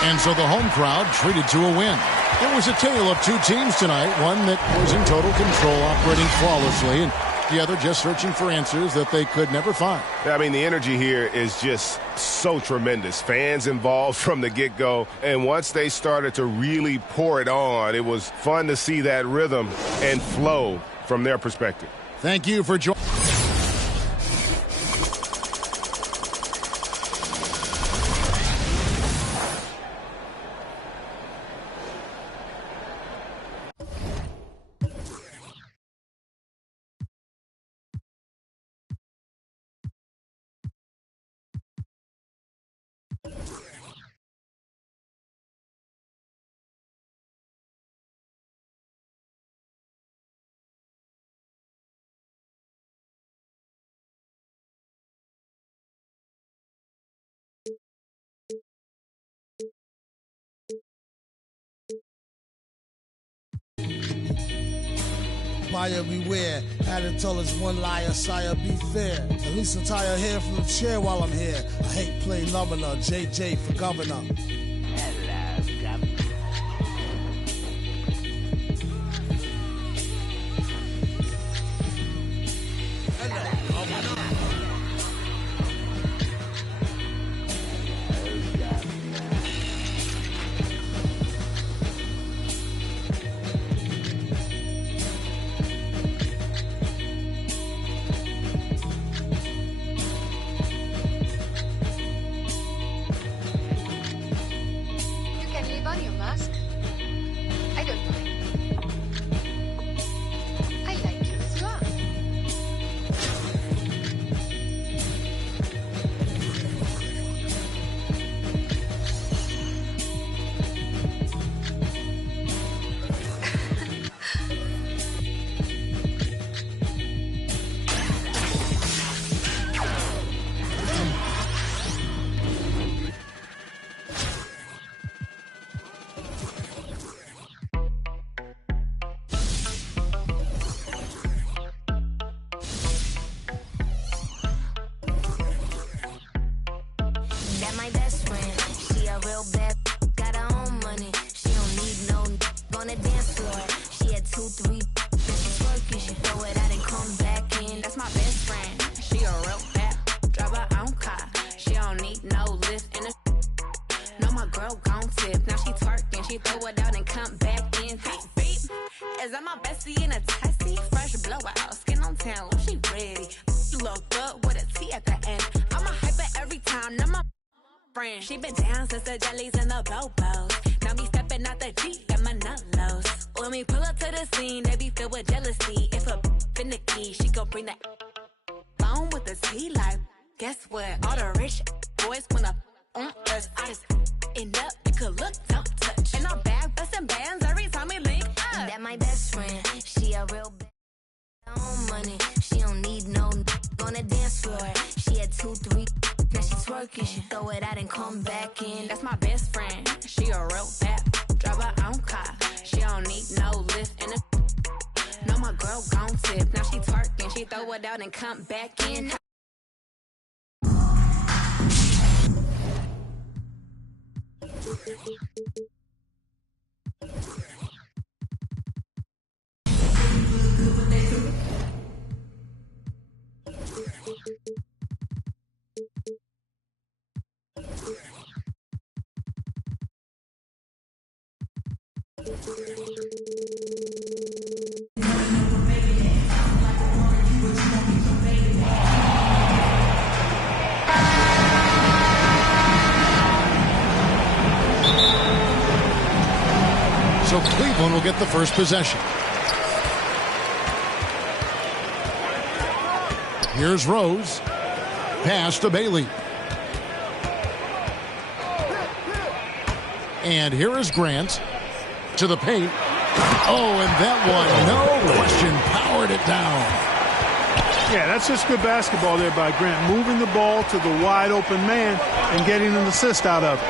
And so the home crowd treated to a win. It was a tale of two teams tonight, one that was in total control, operating flawlessly, and the other just searching for answers that they could never find. I mean, the energy here is just so tremendous. Fans involved from the get-go, and once they started to really pour it on, it was fun to see that rhythm and flow from their perspective. Thank you for joining. Buyer beware, hadn't told us one liar, sire be fair. At least I'm tired here from the chair while I'm here. I hate play governor, JJ for governor. She been down since the jellies and the bobos. Now me stepping out the Jeep and my nut lows. When we pull up to the scene, they be filled with jealousy. If a finicky, she gon' bring that phone with the T like. Guess what? All the rich boys wanna on us. I just end up, it could look, don't touch. And I'm back busting bands every time we link up. That my best friend, she a real own money. She don't need no on the dance floor. She had 2, 3. Now she twerking, she throw it out and come back in. That's my best friend, she a real bad. Drive her own car, she don't need no lift in the. No, my girl gon' tip. Now she twerking, she throw it out and come back in. Oakland will get the first possession. Here's Rose. Pass to Bailey. And here is Grant to the paint. Oh, and that one, no question, powered it down. Yeah, that's just good basketball there by Grant, moving the ball to the wide open man and getting an assist out of it.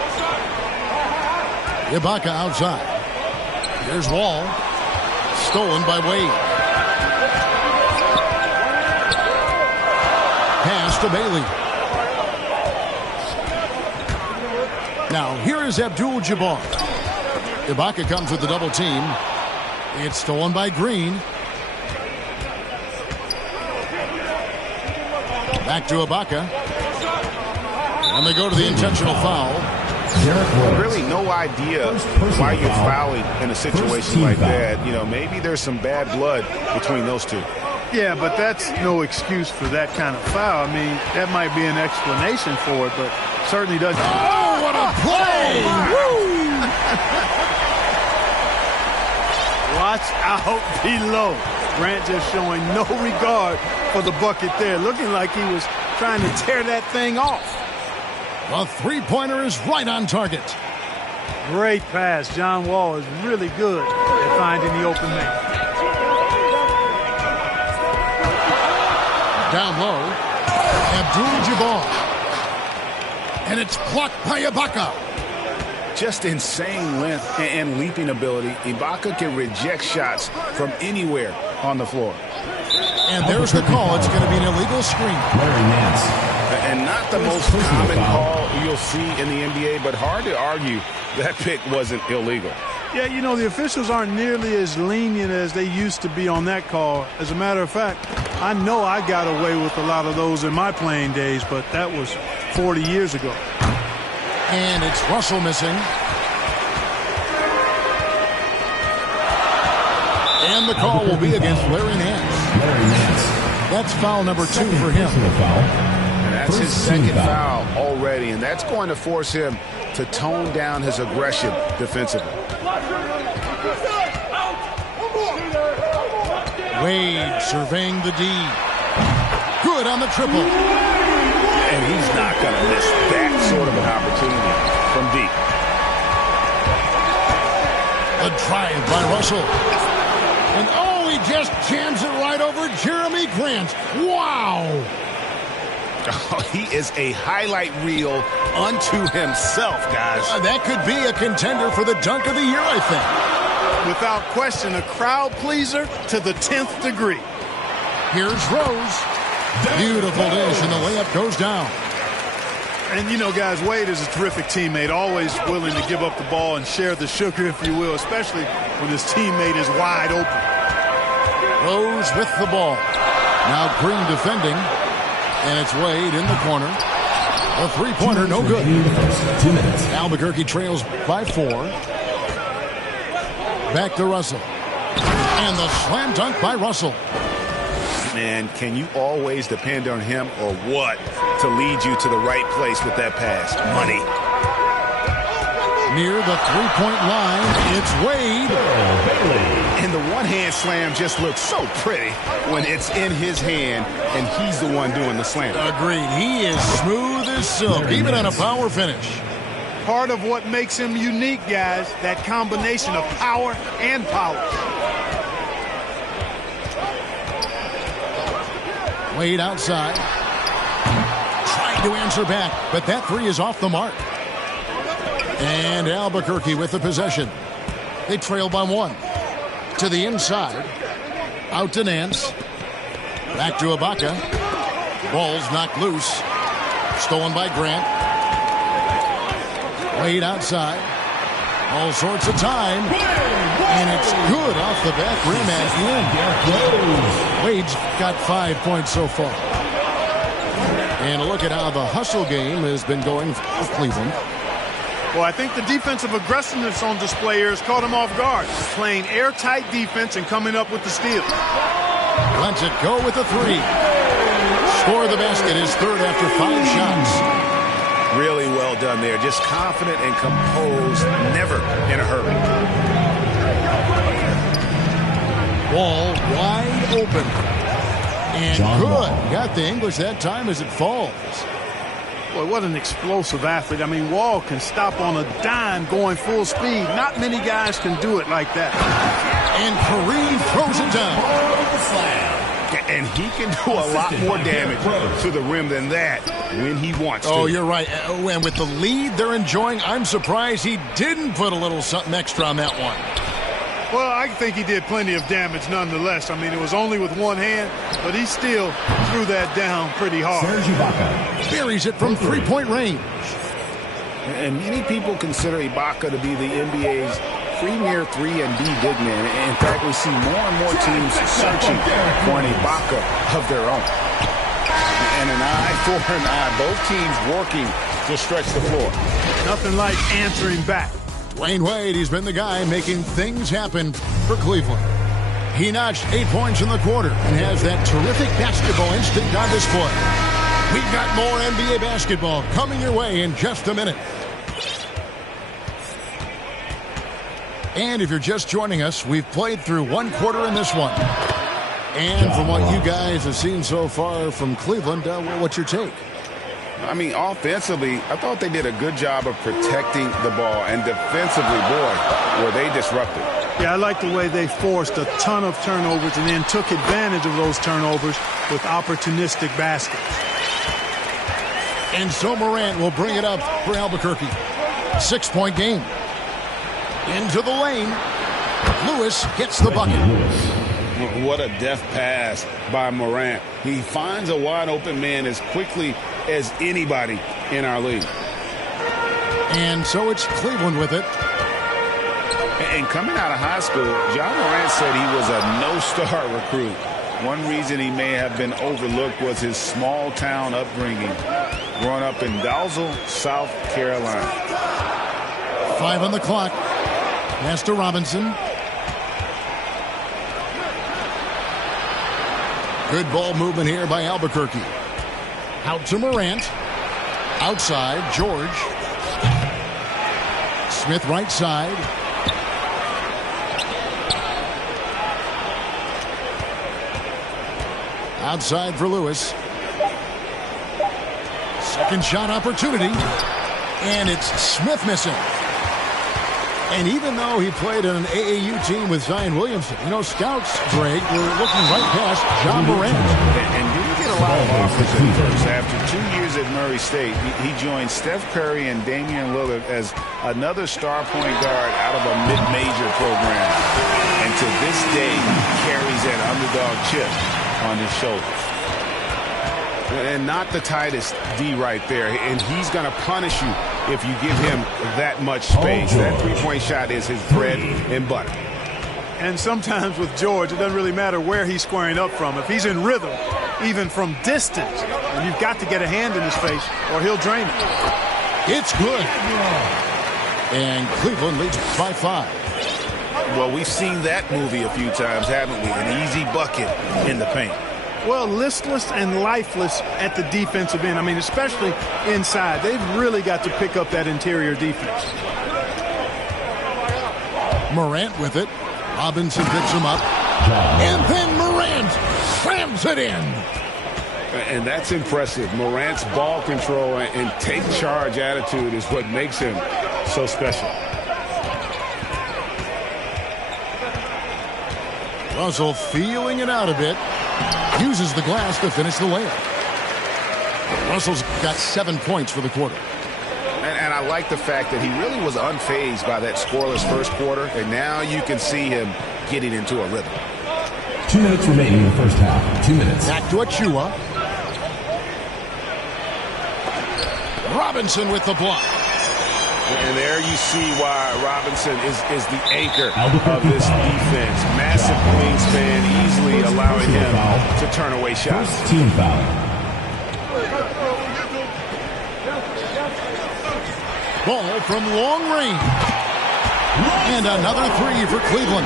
Ibaka outside. Here's Wall. Stolen by Wade. Pass to Bailey. Now, here is Abdul-Jabbar. Ibaka comes with the double team. It's stolen by Green. Back to Ibaka. And they go to the intentional foul. Really no idea why you're fouling in a situation like that. You know, maybe there's some bad blood between those two. Yeah, but that's no excuse for that kind of foul. I mean, that might be an explanation for it, but certainly doesn't. Oh, what a play! Woo! Watch out below. Grant just showing no regard for the bucket there, looking like he was trying to tear that thing off. The three-pointer is right on target. Great pass. John Wall is really good at finding the open man. Down low, Abdul-Jabbar. And it's blocked by Ibaka. Just insane length and leaping ability. Ibaka can reject shots from anywhere on the floor. And there's the call. It's going to be an illegal screen. Larry Nance. And not the most common call you'll see in the NBA, but hard to argue that pick wasn't illegal. Yeah, you know, the officials aren't nearly as lenient as they used to be on that call. As a matter of fact, I know I got away with a lot of those in my playing days, but that was 40 years ago. And it's Russell missing. And the call will be against Larry Nance. Larry Nance. That's foul number 2 for him. And that's his second foul already, and that's going to force him to tone down his aggression defensively. Wade surveying the D. Good on the triple. And he's not going to miss that sort of an opportunity from deep. A drive by Russell. And oh, he just jams it right over Jeremy Grant. Wow. Oh, he is a highlight reel unto himself, guys. That could be a contender for the dunk of the year, I think. Without question, a crowd pleaser to the 10th degree. Here's Rose. Beautiful dish, and the layup goes down. And, you know, guys, Wade is a terrific teammate, always willing to give up the ball and share the sugar, if you will, especially when his teammate is wide open. Rose with the ball. Now Green defending, and it's Wade in the corner. A three-pointer, no good. 2 minutes. Albuquerque trails by 4. Back to Russell. And the slam dunk by Russell. Man, can you always depend on him or what to lead you to the right place with that pass? Money. Near the three-point line, it's Wade. And the one-hand slam just looks so pretty when it's in his hand and he's the one doing the slam. Agreed. He is smooth as silk, even on a power finish. Part of what makes him unique, guys, that combination of power and power. Wade outside. Trying to answer back, but that three is off the mark. And Albuquerque with the possession. They trail by 1. To the inside. Out to Nance. Back to Ibaka. Ball's knocked loose. Stolen by Grant. Wade outside. All sorts of time. And it's good off the back rim at end. Wade's got 5 points so far. And look at how the hustle game has been going for Cleveland. Well, I think the defensive aggressiveness on display here has caught him off guard. Playing airtight defense and coming up with the steal. Lets it go with the 3. Score the basket, his third after 5 shots. Really well done there. Just confident and composed, never in a hurry. Wall wide open. And John good. Wall. Got the English that time as it falls. Boy, what an explosive athlete. I mean, Wall can stop on a dime going full speed. Not many guys can do it like that. And Kareem throws it down. And he can do a lot more damage to the rim than that when he wants to. Oh, you're right. And with the lead they're enjoying, I'm surprised he didn't put a little something extra on that one. Well, I think he did plenty of damage nonetheless. I mean, it was only with one hand, but he still threw that down pretty hard. Serge Ibaka. Buries it from three-point range. And many people consider Ibaka to be the NBA's premier 3 and D big man. In fact, we see more and more teams searching for an Ibaka of their own. And an eye for an eye, both teams working to stretch the floor. Nothing like answering back. Dwayne Wade, he's been the guy making things happen for Cleveland. He notched 8 points in the quarter and has that terrific basketball instinct on display. We've got more NBA basketball coming your way in just a minute. And if you're just joining us, we've played through one quarter in this one. And from what you guys have seen so far from Cleveland, what's your take? I mean, offensively, I thought they did a good job of protecting the ball. And defensively, boy, were they disruptive. Yeah, I like the way they forced a ton of turnovers and then took advantage of those turnovers with opportunistic baskets. And so Morant will bring it up for Albuquerque. 6-point game. Into the lane. Lewis gets the bucket. What a deft pass by Morant. He finds a wide open man as quickly as anybody in our league. And so it's Cleveland with it. And coming out of high school, John Morant said he was a no-star recruit. One reason he may have been overlooked was his small-town upbringing, growing up in Dalzell, South Carolina. 5 on the clock. Pass to Robinson. Good ball movement here by Albuquerque. Out to Morant. Outside, George. Smith right side. Outside for Lewis. Second shot opportunity. And it's Smith missing. And even though he played on an AAU team with Zion Williamson, you know, scouts, Greg, were looking right past John Morant. And didn't get a lot of offers at first. After 2 years at Murray State, he joined Steph Curry and Damian Lillard as another star point guard out of a mid-major program. And to this day, he carries that underdog chip on his shoulders. And not the tightest D right there. And he's going to punish you if you give him that much space. That three-point shot is his bread and butter. And sometimes with George, it doesn't really matter where he's squaring up from. If he's in rhythm, even from distance, and you've got to get a hand in his face or he'll drain it. It's good. And Cleveland leads by 5. Well, we've seen that movie a few times, haven't we? An easy bucket in the paint. Well, listless and lifeless at the defensive end. I mean, especially inside. They've really got to pick up that interior defense. Morant with it. Robinson picks him up. And then Morant slams it in. And that's impressive. Morant's ball control and take charge attitude is what makes him so special. Russell feeling it out a bit. Uses the glass to finish the layup. Russell's got 7 points for the quarter. And I like the fact that he really was unfazed by that scoreless first quarter. And now you can see him getting into a rhythm. 2 minutes remaining in the first half. 2 minutes. Back to Achua. Robinson with the block. And there you see why Robinson is the anchor of this defense. Massive wingspan, easily allowing him to turn away shots. First team foul. Ball from long range. And another 3 for Cleveland.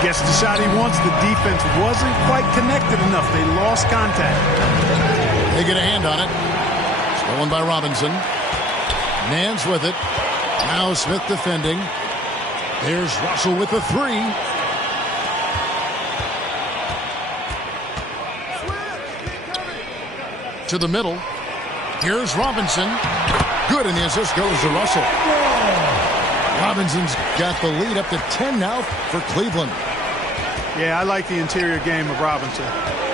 Gets the shot he wants. The defense wasn't quite connected enough. They lost contact. They get a hand on it. Stolen by Robinson. Nance with it. Now Smith defending. There's Russell with the three. To the middle. Here's Robinson. Good, and the assist goes to Russell. Robinson's got the lead up to 10 now for Cleveland. Yeah, I like the interior game of Robinson.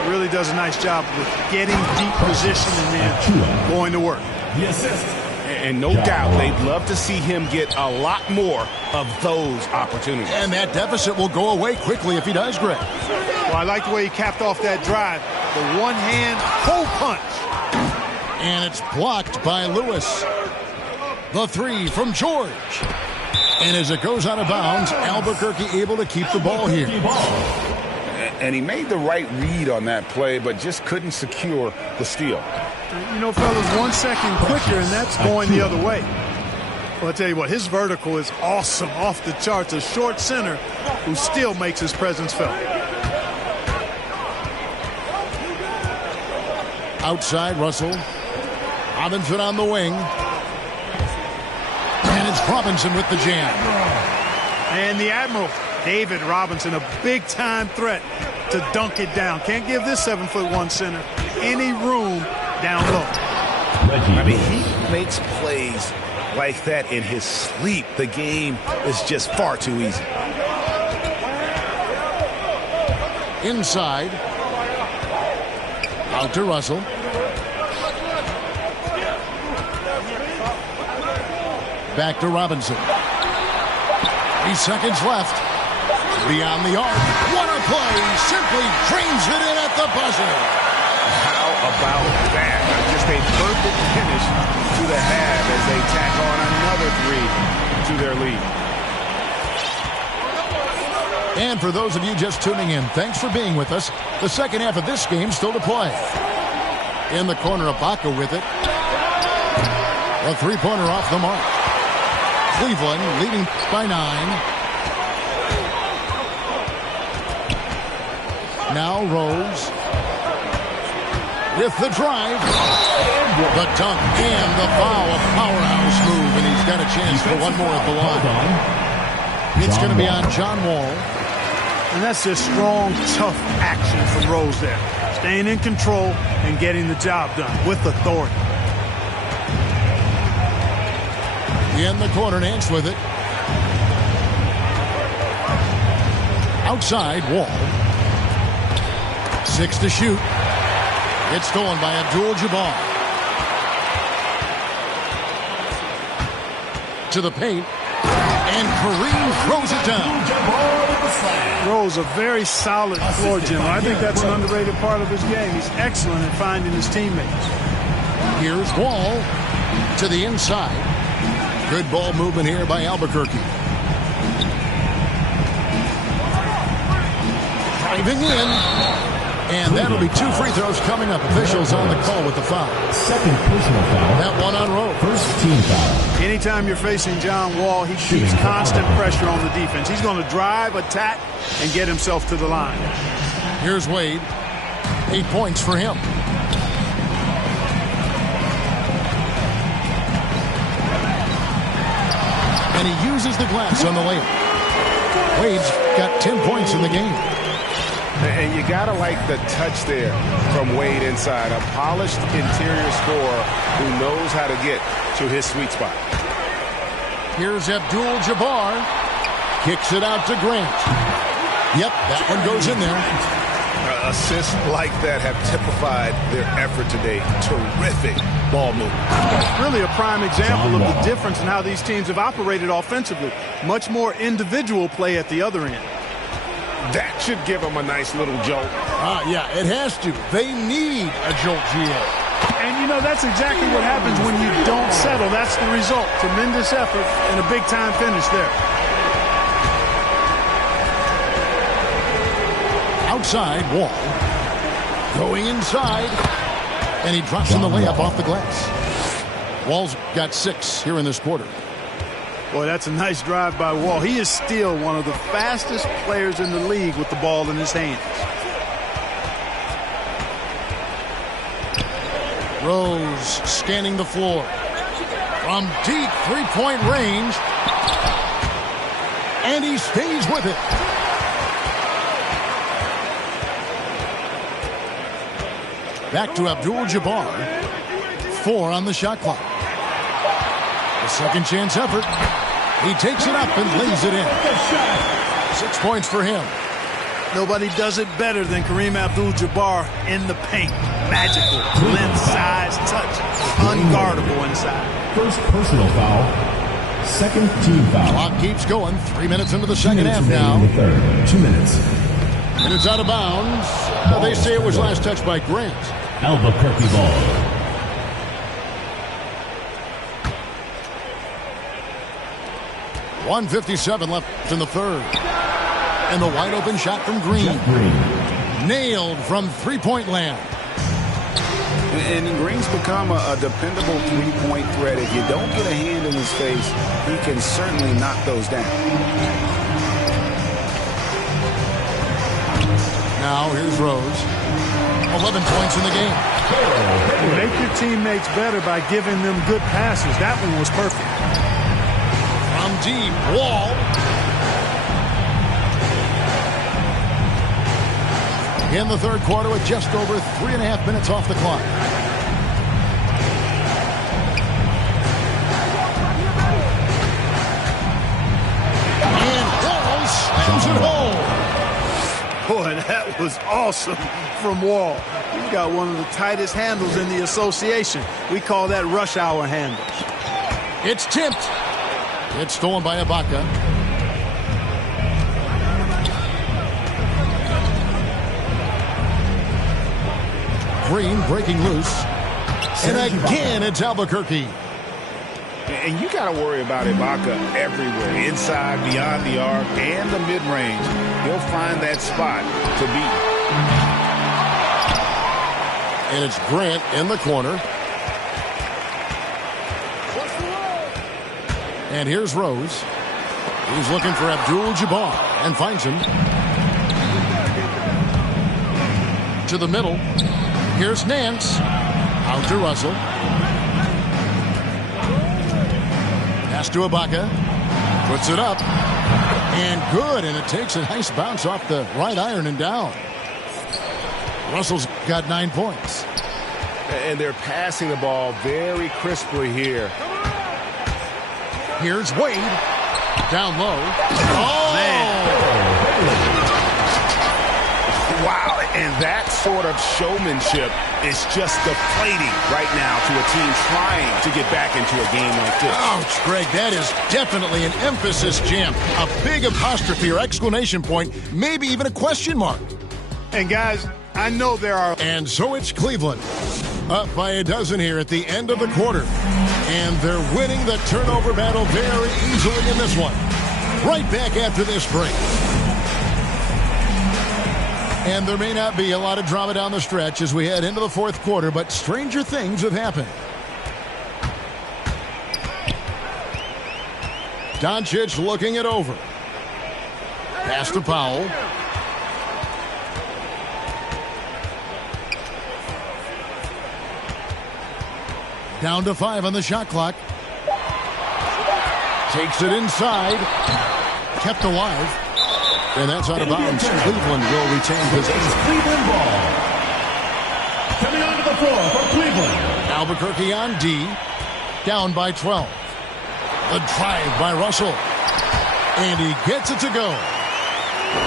He really does a nice job with getting deep position and then going to work. The assist. And no doubt they'd love to see him get a lot more of those opportunities. And that deficit will go away quickly if he does, Greg. Well, I like the way he capped off that drive. The one-hand pull punch. And it's blocked by Lewis. The three from George. And as it goes out of bounds, Albuquerque able to keep the ball here. And he made the right read on that play, but just couldn't secure the steal. You know, fellas, 1 second quicker, and that's going the other way. Well, I'll tell you what, his vertical is awesome, off the charts. A short center who still makes his presence felt. Outside, Russell. Robinson on the wing. And it's Robinson with the jam. And the Admiral, David Robinson, a big-time threat to dunk it down. Can't give this 7'1" center any room down low. I mean, he makes plays like that in his sleep. The game is just far too easy. Inside. Out to Russell. Back to Robinson. 3 seconds left. Beyond the arc. What a play. Simply drains it in at the buzzer. How about that? Just a perfect finish to the half as they tack on another three to their lead. And for those of you just tuning in, thanks for being with us. The second half of this game still to play. In the corner, Ibaka with it. A three-pointer off the mark. Cleveland leading by 9. Now Rose with the drive, the dunk, and the foul. A powerhouse move, and he's got a chance for one more at the line. It's going to be on John Wall. And that's just strong, tough action from Rose there. Staying in control and getting the job done with authority. In the corner, Nance with it. Outside, Wall. 6 to shoot. It's stolen by Abdul-Jabbar. To the paint. And Kareem throws it down. Rose, a very solid floor general. I think that's an underrated part of his game. He's excellent at finding his teammates. Here's Wall to the inside. Good ball movement here by Albuquerque. Driving in. And that'll be 2 free throws coming up. Officials on the call with the foul. Second personal foul. That one on Rose. First team foul. Anytime you're facing John Wall, he keeps constant pressure on the defense. He's going to drive, attack, and get himself to the line. Here's Wade. 8 points for him. And he uses the glass on the layup. Wade's got 10 points in the game. And you got to like the touch there from Wade inside. A polished interior scorer who knows how to get to his sweet spot. Here's Abdul-Jabbar. Kicks it out to Grant. Yep, that one goes in there. Assists like that have typified their effort today. Terrific ball movement. Really a prime example of the difference in how these teams have operated offensively. Much more individual play at the other end. That should give them a nice little jolt. Yeah, it has to. They need a jolt, GA. And, you know, that's exactly what happens when you don't settle. That's the result. Tremendous effort and a big-time finish there. Outside, Wall. Going inside. And he drops in the layup off the glass. Wall's got 6 here in this quarter. Boy, that's a nice drive by Wall. He is still one of the fastest players in the league with the ball in his hands. Rose scanning the floor. From deep 3-point range. And he stays with it. Back to Abdul-Jabbar. 4 on the shot clock. The second chance effort. He takes it up and lays it in. 6 points for him. Nobody does it better than Kareem Abdul-Jabbar in the paint. Magical. Length, size, touch. Unguardable inside. First personal foul. Second team foul. Clock keeps going. 3 minutes into the second half now. The third. 2 minutes. And it's out of bounds. They say it was last touched by Grant. Albuquerque ball. 1:57 left in the third. And the wide open shot from Green. Nailed from three-point land. And Green's become a dependable three-point threat. If you don't get a hand in his face, he can certainly knock those down. Now here's Rose. 11 points in the game. Make your teammates better by giving them good passes. That one was perfect. From deep, Wall. In the third quarter with just over 3.5 minutes off the clock. And Wall slams it home. Boy, that was awesome from Wall. He's got one of the tightest handles in the association. We call that rush hour handle. It's tipped. It's stolen by Ibaka. Green breaking loose. And again, it's Albuquerque. And you got to worry about Ibaka everywhere. Inside, beyond the arc, and the mid-range. He'll find that spot to beat. And it's Grant in the corner. And here's Rose. He's looking for Abdul-Jabbar and finds him. To the middle. Here's Nance. Out to Russell. Pass to Ibaka. Puts it up. And good. And it takes a nice bounce off the right iron and down. Russell's got 9 points. And they're passing the ball very crisply here. Here's Wade. Down low. Oh! Man. Wow. And that sort of showmanship is just deflating right now to a team trying to get back into a game like this. Ouch, Greg. That is definitely an emphasis jam. A big apostrophe or exclamation point, maybe even a question mark. And guys, I know there are... And so it's Cleveland. Up by a dozen here at the end of the quarter. And they're winning the turnover battle very easily in this one. Right back after this break. And there may not be a lot of drama down the stretch as we head into the fourth quarter, but stranger things have happened. Doncic looking it over. Pass to Powell. Down to 5 on the shot clock. Takes it inside. Kept alive. And that's out of bounds. Cleveland will retain possession. Cleveland ball. Coming onto the floor for Cleveland. Albuquerque on D. Down by 12. The drive by Russell. And he gets it to go.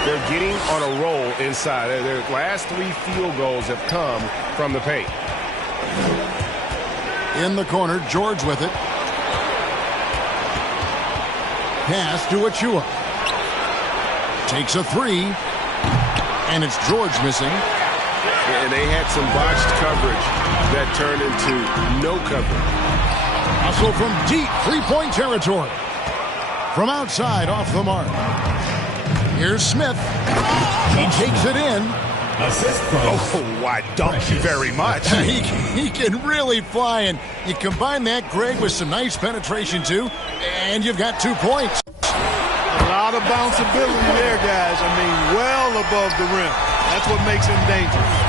They're getting on a roll inside. Their last 3 field goals have come from the paint. In the corner, George with it. Pass to Achua. Takes a 3. And it's George missing. And they had some botched coverage that turned into no coverage. Hustle from deep 3-point territory. From outside, off the mark. Here's Smith. He takes it in. Assist from oh, why, thank you very much. He can really fly, and you combine that, Greg, with some nice penetration, too, and you've got 2 points. A lot of bounceability there, guys. I mean, well above the rim. That's what makes him dangerous.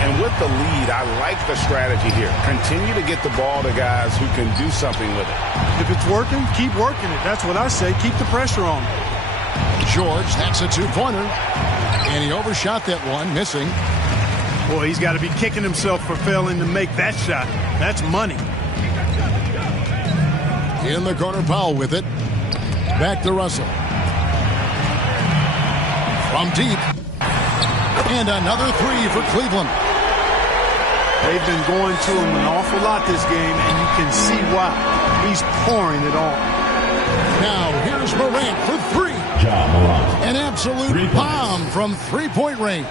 And And with the lead, I like the strategy here. Continue to get the ball to guys who can do something with it. If it's working, keep working it. That's what I say. Keep the pressure on. George, that's a two-pointer. And he overshot that one, missing. Boy, he's got to be kicking himself for failing to make that shot. That's money. In the corner, Powell with it. Back to Russell. From deep. And another three for Cleveland. They've been going to him an awful lot this game, and you can see why. He's pouring it on. Now, here's Morant for three. An absolute bomb from three-point range.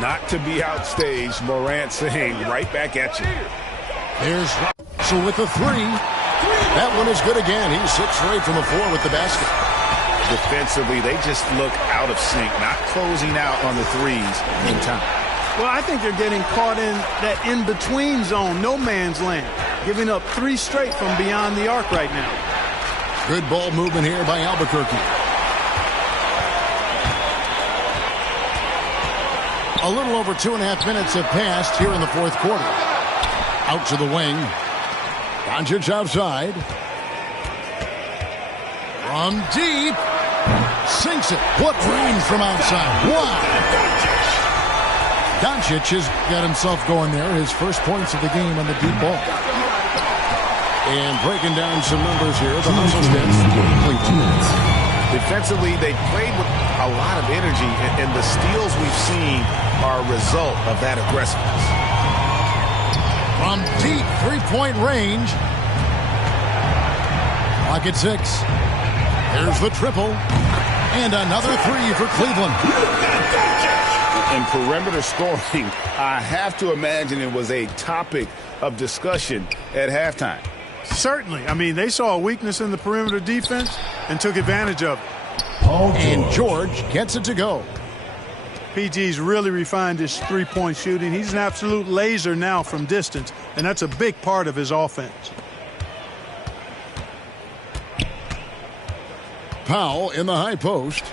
Not to be outstaged, Morant saying right back at you. There's Russell with the three. That one is good again. He's 6 for 8 from the floor with the basket. Defensively, they just look out of sync, not closing out on the threes in time. Well, I think they're getting caught in that in-between zone, no man's land, giving up 3 straight from beyond the arc right now. Good ball movement here by Albuquerque. A little over 2.5 minutes have passed here in the fourth quarter. Out to the wing. Doncic outside. From deep. Sinks it. What range from outside. Wow. Doncic has got himself going there. His first points of the game on the deep ball. And breaking down some numbers here. The hustle stats. Defensively, they played with a lot of energy, and the steals we've seen are a result of that aggressiveness. From deep three-point range. Clock at 6. There's the triple. And another three for Cleveland. In perimeter scoring, I have to imagine it was a topic of discussion at halftime. Certainly. I mean, they saw a weakness in the perimeter defense and took advantage of it. And George gets it to go. PG's really refined his three-point shooting. He's an absolute laser now from distance, and that's a big part of his offense. Powell in the high post.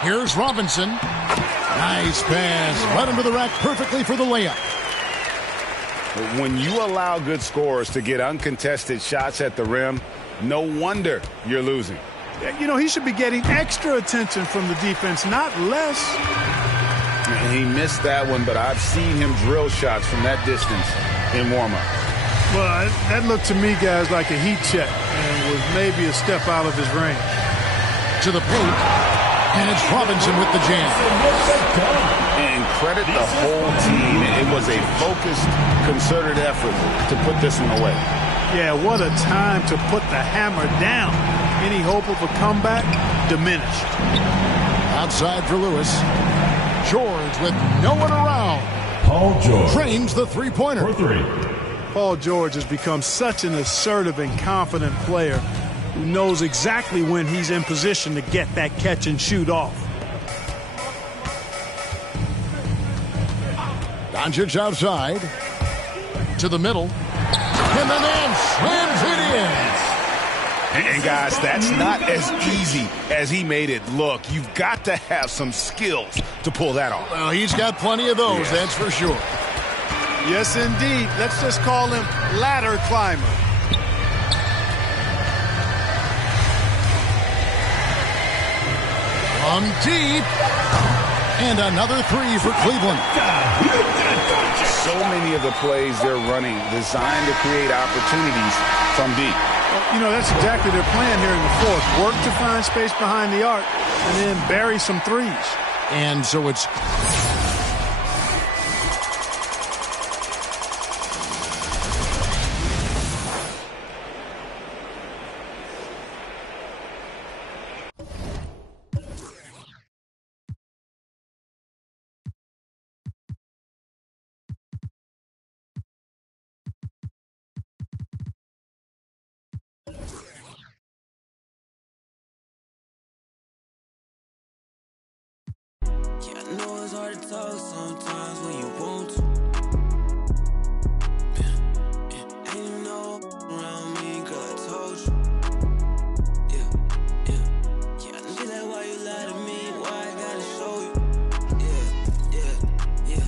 Here's Robinson. Nice pass. Right under the rack perfectly for the layup. When you allow good scorers to get uncontested shots at the rim, no wonder you're losing. You know, he should be getting extra attention from the defense, not less. He missed that one, but I've seen him drill shots from that distance in warm-up. Well, that looked to me, guys, like a heat check and was maybe a step out of his range. To the paint, and it's Robinson with the jam. And credit the whole team. It was a focused, concerted effort to put this one away. Yeah, what a time to put the hammer down. Any hope of a comeback diminished. Outside for Lewis. George with no one around. Paul George trains the three-pointer. For three. Paul George has become such an assertive and confident player who knows exactly when he's in position to get that catch and shoot off. Doncic outside. To the middle. And the man slams it in. And guys, that's not as easy as he made it look. You've got to have some skills to pull that off. Well, he's got plenty of those, that's for sure. Yes, indeed. Let's just call him ladder climber. From deep. And another three for Cleveland. So many of the plays they're running designed to create opportunities from deep. You know, that's exactly their plan here in the fourth. Work to find space behind the arc and then bury some threes. And so it's... Yeah, I know it's hard to talk sometimes when you want to. Ain't you know around me, girl, I told you. Yeah, I know that why you lie to me, why I gotta show you. Yeah.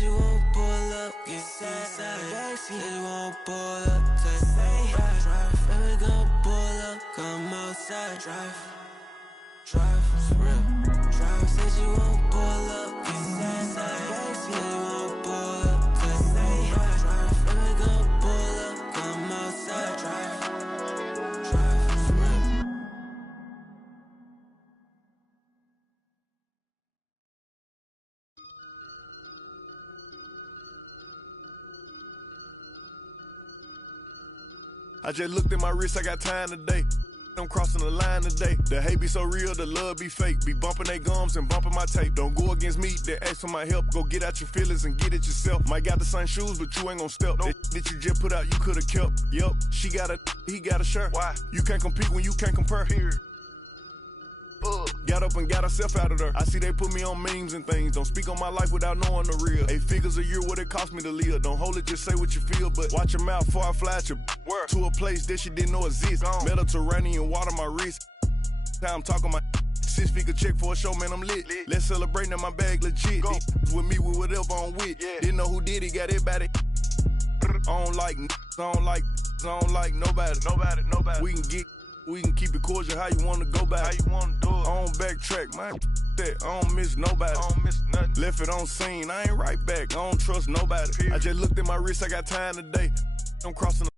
she won't pull up, get inside. Said you won't pull up, take drive. Baby, gon' pull up, come outside. Drive, it's real. Drive, said you won't pull up, get inside. Said you won't pull up, take drive. Baby, gon' pull up, come outside. Drive, it's real. I just looked at my wrist, I got time today. I'm crossing the line today. The hate be so real, the love be fake. Be bumping they gums and bumping my tape. Don't go against me, they ask for my help. Go get out your feelings and get it yourself. Might got the same shoes, but you ain't gon' step. Nope. That you just put out, you could've kept. Yup, she got a, he got a shirt. Why? You can't compete when you can't compare. Here. Got up and got herself out of there. I see they put me on memes and things. Don't speak on my life without knowing the real. 8 figures a year, what it cost me to live. Don't hold it, just say what you feel. But watch your mouth before I fly at your word. To a place that she didn't know exists. Mediterranean water, my wrist. Time talking my 6 figure check for a show, man, I'm lit. Let's celebrate, now my bag legit. Go. With me, with whatever I'm with. Yeah. Didn't know who did it, got it by it. I don't like nobody. We can keep it cordial, how you wanna go back. How you wanna do it. I don't backtrack, man. That I don't miss nobody. I don't miss nothing. Left it on scene, I ain't right back. I don't trust nobody. Period. I just looked at my wrist, I got time today. I'm crossing the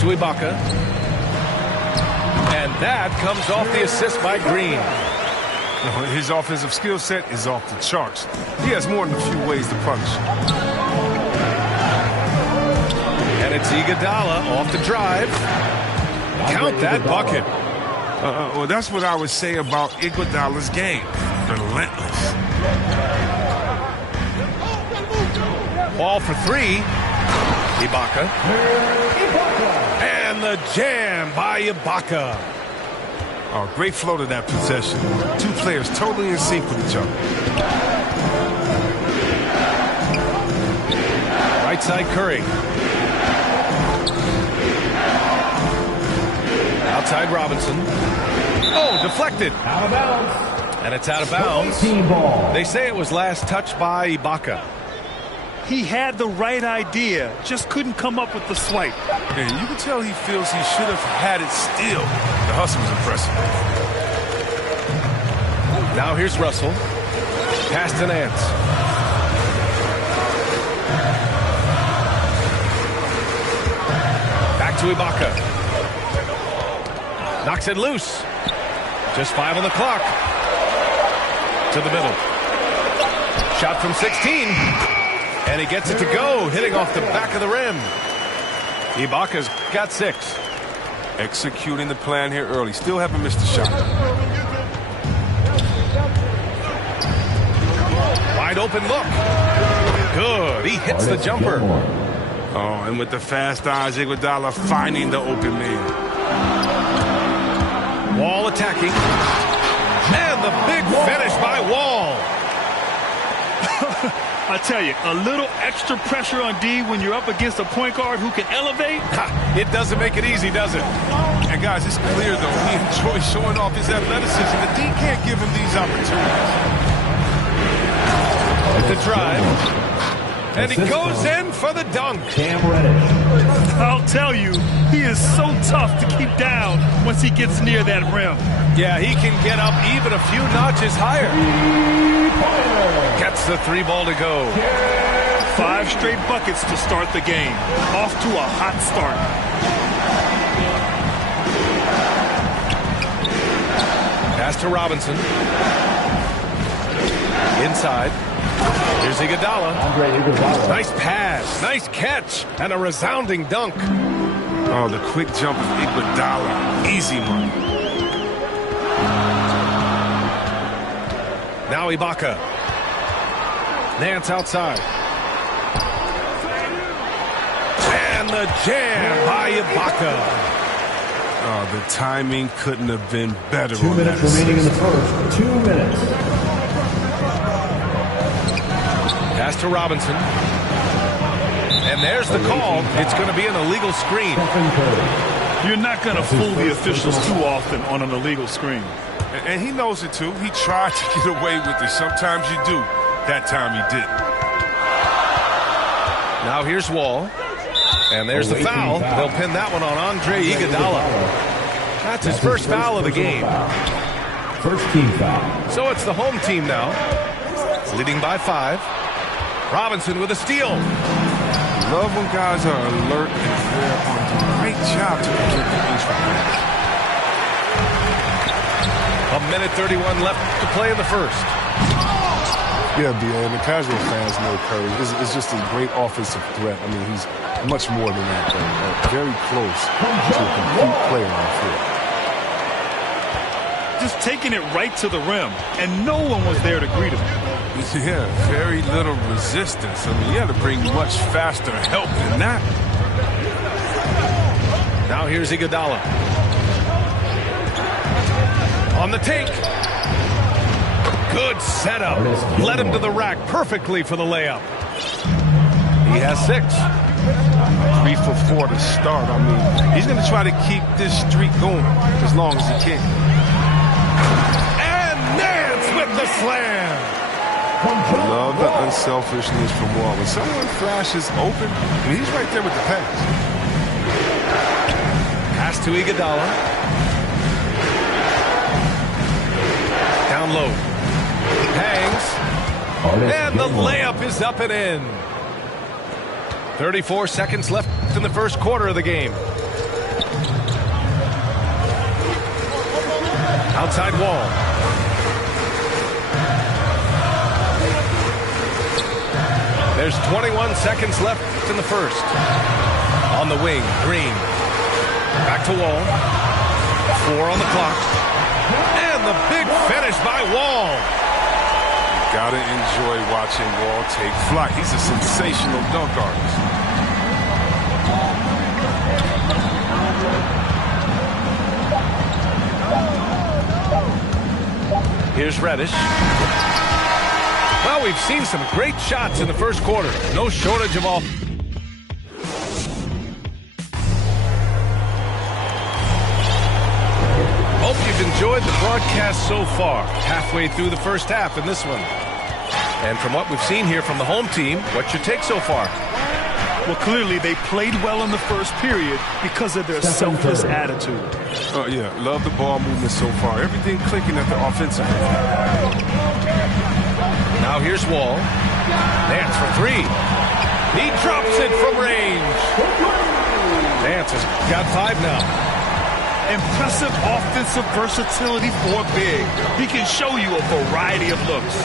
to Ibaka. And that comes off the assist by Green. His offensive skill set is off the charts. He has more than a few ways to punish. And it's Iguodala off the drive. Count that bucket. Well, that's what I would say about Iguodala's game. Relentless. Ball for 3. Ibaka. And the jam by Ibaka. Oh, great flow to that possession. Two players totally in sync with each other. Right side Curry. Outside Robinson. Oh, deflected. Out of bounds. And it's out of bounds. They say it was last touched by Ibaka. He had the right idea, just couldn't come up with the swipe. And you can tell he feels he should have had it still. The hustle was impressive. Now here's Russell. Pass to Nance. Back to Ibaka. Knocks it loose. Just 5 on the clock. To the middle. Shot from 16. And he gets it to go, hitting off the back of the rim. Ibaka's got 6. Executing the plan here early. Still haven't missed a shot. Wide open look. Good. He hits the jumper. Oh, and with the fast eyes, Iguodala finding the open man. Wall attacking. And the big finish by Wall. I tell you, a little extra pressure on D when you're up against a point guard who can elevate. It doesn't make it easy, does it? And guys, it's clear, though, he enjoys showing off his athleticism. The D can't give him these opportunities. The drive. And he goes in for the dunk. Cam Reddish. I'll tell you, he is so tough to keep down once he gets near that rim. Yeah, he can get up even a few notches higher. Gets the 3 ball to go. 5 straight buckets to start the game. Off to a hot start. Pass to Robinson. Inside. Here's Iguodala. Nice pass, nice catch, and a resounding dunk. Oh, the quick jump of Iguodala. Easy money. Now Ibaka. Nance outside. And the jam by Ibaka. Oh, the timing couldn't have been better. 2 minutes remaining in the first. 2 minutes. Pass to Robinson. And there's the call. It's going to be an illegal screen. You're not going to fool the officials too often on an illegal screen. And he knows it too. He tried to get away with it. Sometimes you do. That time he didn't. Now here's Wall. And there's the foul. They'll pin that one on Andre Iguodala. That's his first foul of the game. First team foul. So it's the home team now. Leading by 5. Robinson with a steal. Love when guys are alert and they're on a great job to protect the bench from that. 1:31 left to play in the first. Yeah, and the casual fans know Curry is just a great offensive threat. I mean, he's much more than that, though. Very close to a complete player on the field. Just taking it right to the rim, and no one was there to greet him. Yeah, very little resistance. I mean, you had to bring much faster help than that. Now here's Iguodala. On the take. Good setup. Led him to the rack perfectly for the layup. He has 6. 3 for 4 to start. I mean, he's going to try to keep this streak going as long as he can. And Nance with the slam. I love the unselfishness from Wall. When someone flashes open, I mean, he's right there with the pass. Pass to Iguodala. Down low. Hangs. And the layup is up and in. 34 seconds left in the first quarter of the game. Outside Wall. There's 21 seconds left in the first. On the wing, Green. Back to Wall. 4 on the clock. And the big finish by Wall. You gotta enjoy watching Wall take flight. He's a sensational dunk artist. Here's Reddish. Well, we've seen some great shots in the first quarter. No shortage of all. Hope you've enjoyed the broadcast so far. Halfway through the first half in this one. And from what we've seen here from the home team, what's your take so far? Well, clearly they played well in the first period because of their selfless attitude. Oh, yeah. Love the ball movement so far. Everything clicking at the offensive end. Now here's Wall. Nance for 3. He drops it from range. Nance has got 5 now. Impressive offensive versatility for big. He can show you a variety of looks.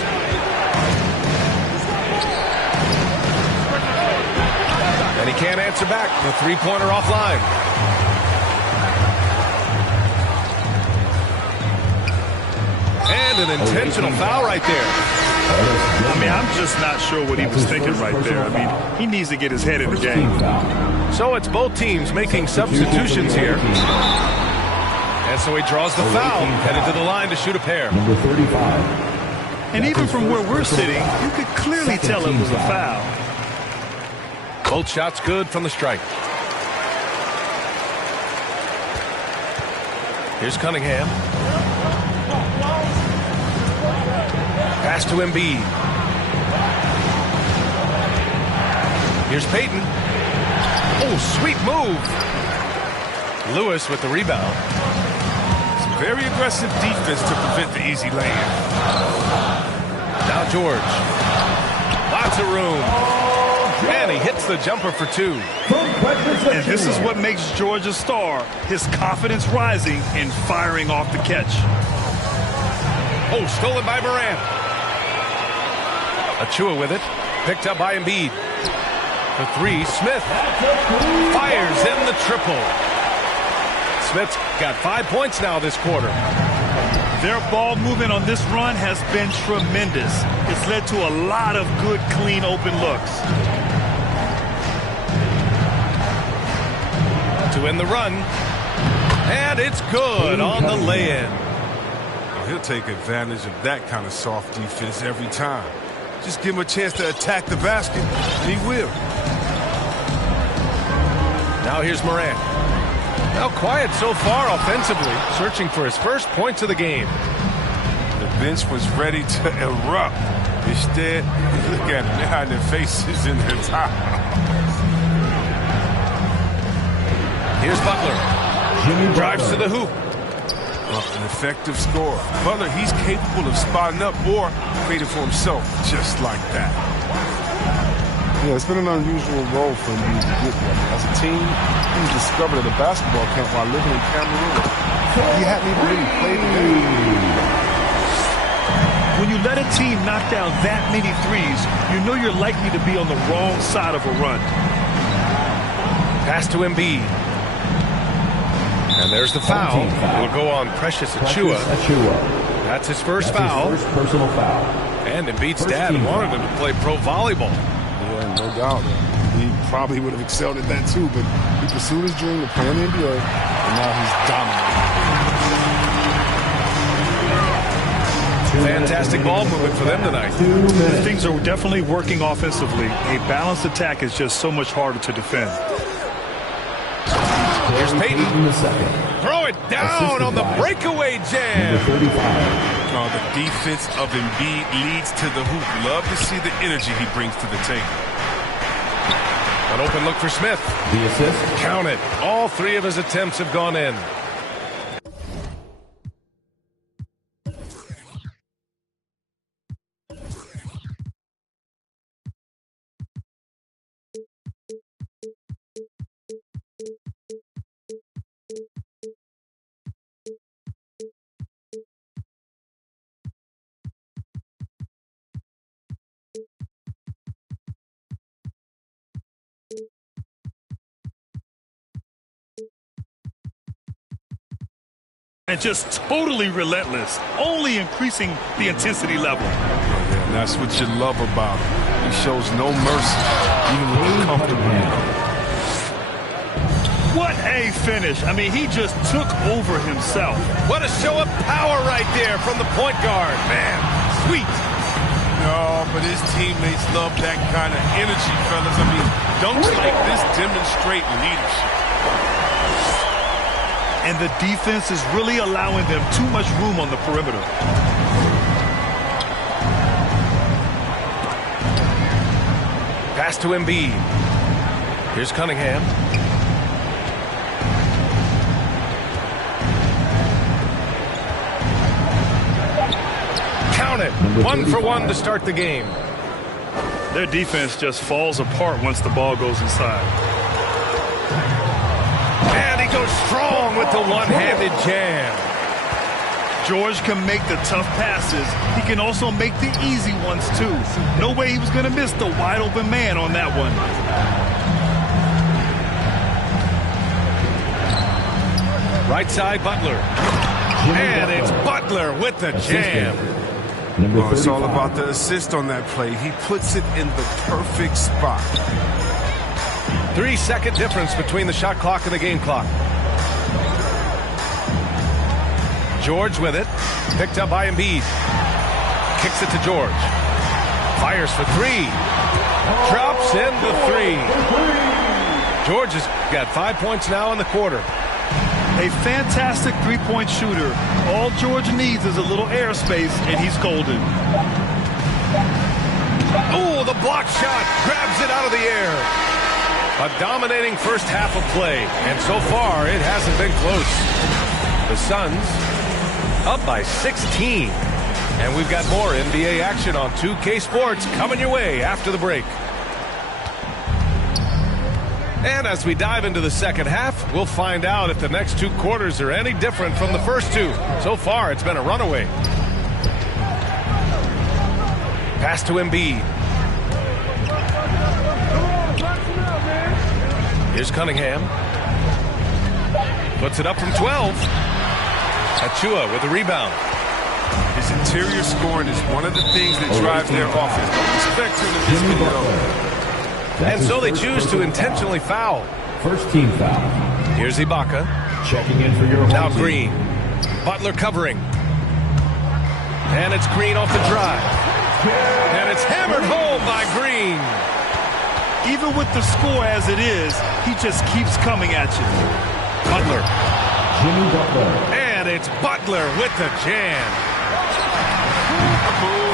And he can't answer back. The 3-pointer offline. And an intentional foul right there. I mean, I'm just not sure what he was thinking right there. I mean, he needs to get his head in the game. So it's both teams making substitutions here. And so he draws the foul, headed to the line to shoot a pair. Number 35. And even from where we're sitting, you could clearly tell it was a foul. Both shots good from the strike. Here's Cunningham. Pass to Embiid. Here's Payton. Oh, sweet move. Lewis with the rebound. Some very aggressive defense to prevent the easy lay-in. Now George. Lots of room. And he hits the jumper for two. And this is what makes George a star. His confidence rising and firing off the catch. Oh, stolen by Morant. Achua with it. Picked up by Embiid. For three, Smith fires in the triple. Smith's got 5 points now this quarter. Their ball movement on this run has been tremendous. It's led to a lot of good, clean, open looks. To end the run. And it's good on the lay-in. He'll take advantage of that kind of soft defense every time. Just give him a chance to attack the basket, and he will. Now here's Morant. Now quiet so far offensively, searching for his first points of the game. The bench was ready to erupt. Instead, look at them. They're hiding their faces in their top. Here's Butler. Drives to the hoop. An effective scorer. Butler, he's capable of spotting up or creating for himself just like that. Yeah, it's been an unusual role for him to get there. As a team, he's discovered at a basketball camp while living in Cameroon. He hadn't even really played the game. When you let a team knock down that many threes, you know you're likely to be on the wrong side of a run. Pass to Embiid. And there's the foul. It'll go on Precious Achua. That's his first foul. Personal foul. And Embiid's dad wanted him to play pro volleyball. Yeah, no doubt. He probably would have excelled at that too, but he pursued his dream of playing in the NBA, and now he's dominating. Fantastic ball movement for them tonight. Things are definitely working offensively. A balanced attack is just so much harder to defend. Here's Payton. Throw it down on the breakaway jam. Oh, the defense of Embiid leads to the hoop. Love to see the energy he brings to the table. An open look for Smith. The assist. Count it. All three of his attempts have gone in. And just totally relentless, only increasing the intensity level. Yeah, and that's what you love about him. He shows no mercy, even when he's comfortable. What a finish. I mean, he just took over himself. What a show of power right there from the point guard. Man, sweet. No, but his teammates love that kind of energy, fellas. I mean, dunks like this demonstrate leadership. And the defense is really allowing them too much room on the perimeter. Pass to Embiid. Here's Cunningham. Count it. 1 for 1 to start the game. Their defense just falls apart once the ball goes inside. And he goes strong with the one-handed jam. George can make the tough passes. He can also make the easy ones, too. No way he was going to miss the wide-open man on that one. Right side, Butler. And it's Butler with the jam. Oh, it's all about the assist on that play. He puts it in the perfect spot. 3-second difference between the shot clock and the game clock. George with it. Picked up by Embiid. Kicks it to George. Fires for three. Drops in the three. George has got 5 points now in the quarter. A fantastic three-point shooter. All George needs is a little airspace, and he's golden. Oh, the block shot. Grabs it out of the air. A dominating first half of play, and so far it hasn't been close. The Suns up by 16. And we've got more NBA action on 2K Sports coming your way after the break. And as we dive into the second half, we'll find out if the next 2 quarters are any different from the first 2. So far, it's been a runaway. Pass to Embiid. Here's Cunningham. Puts it up from 12. Achua with the rebound. His interior scoring is one of the things that drives their offense. Don't expect him to just be low. And so they choose to intentionally foul. First team foul. Here's Ibaka. Checking in for your Now home Green. Butler covering. And it's Green off the drive. And it's hammered home by Green. Even with the score as it is, he just keeps coming at you. Butler. Jimmy Butler. And it's Butler with the jam.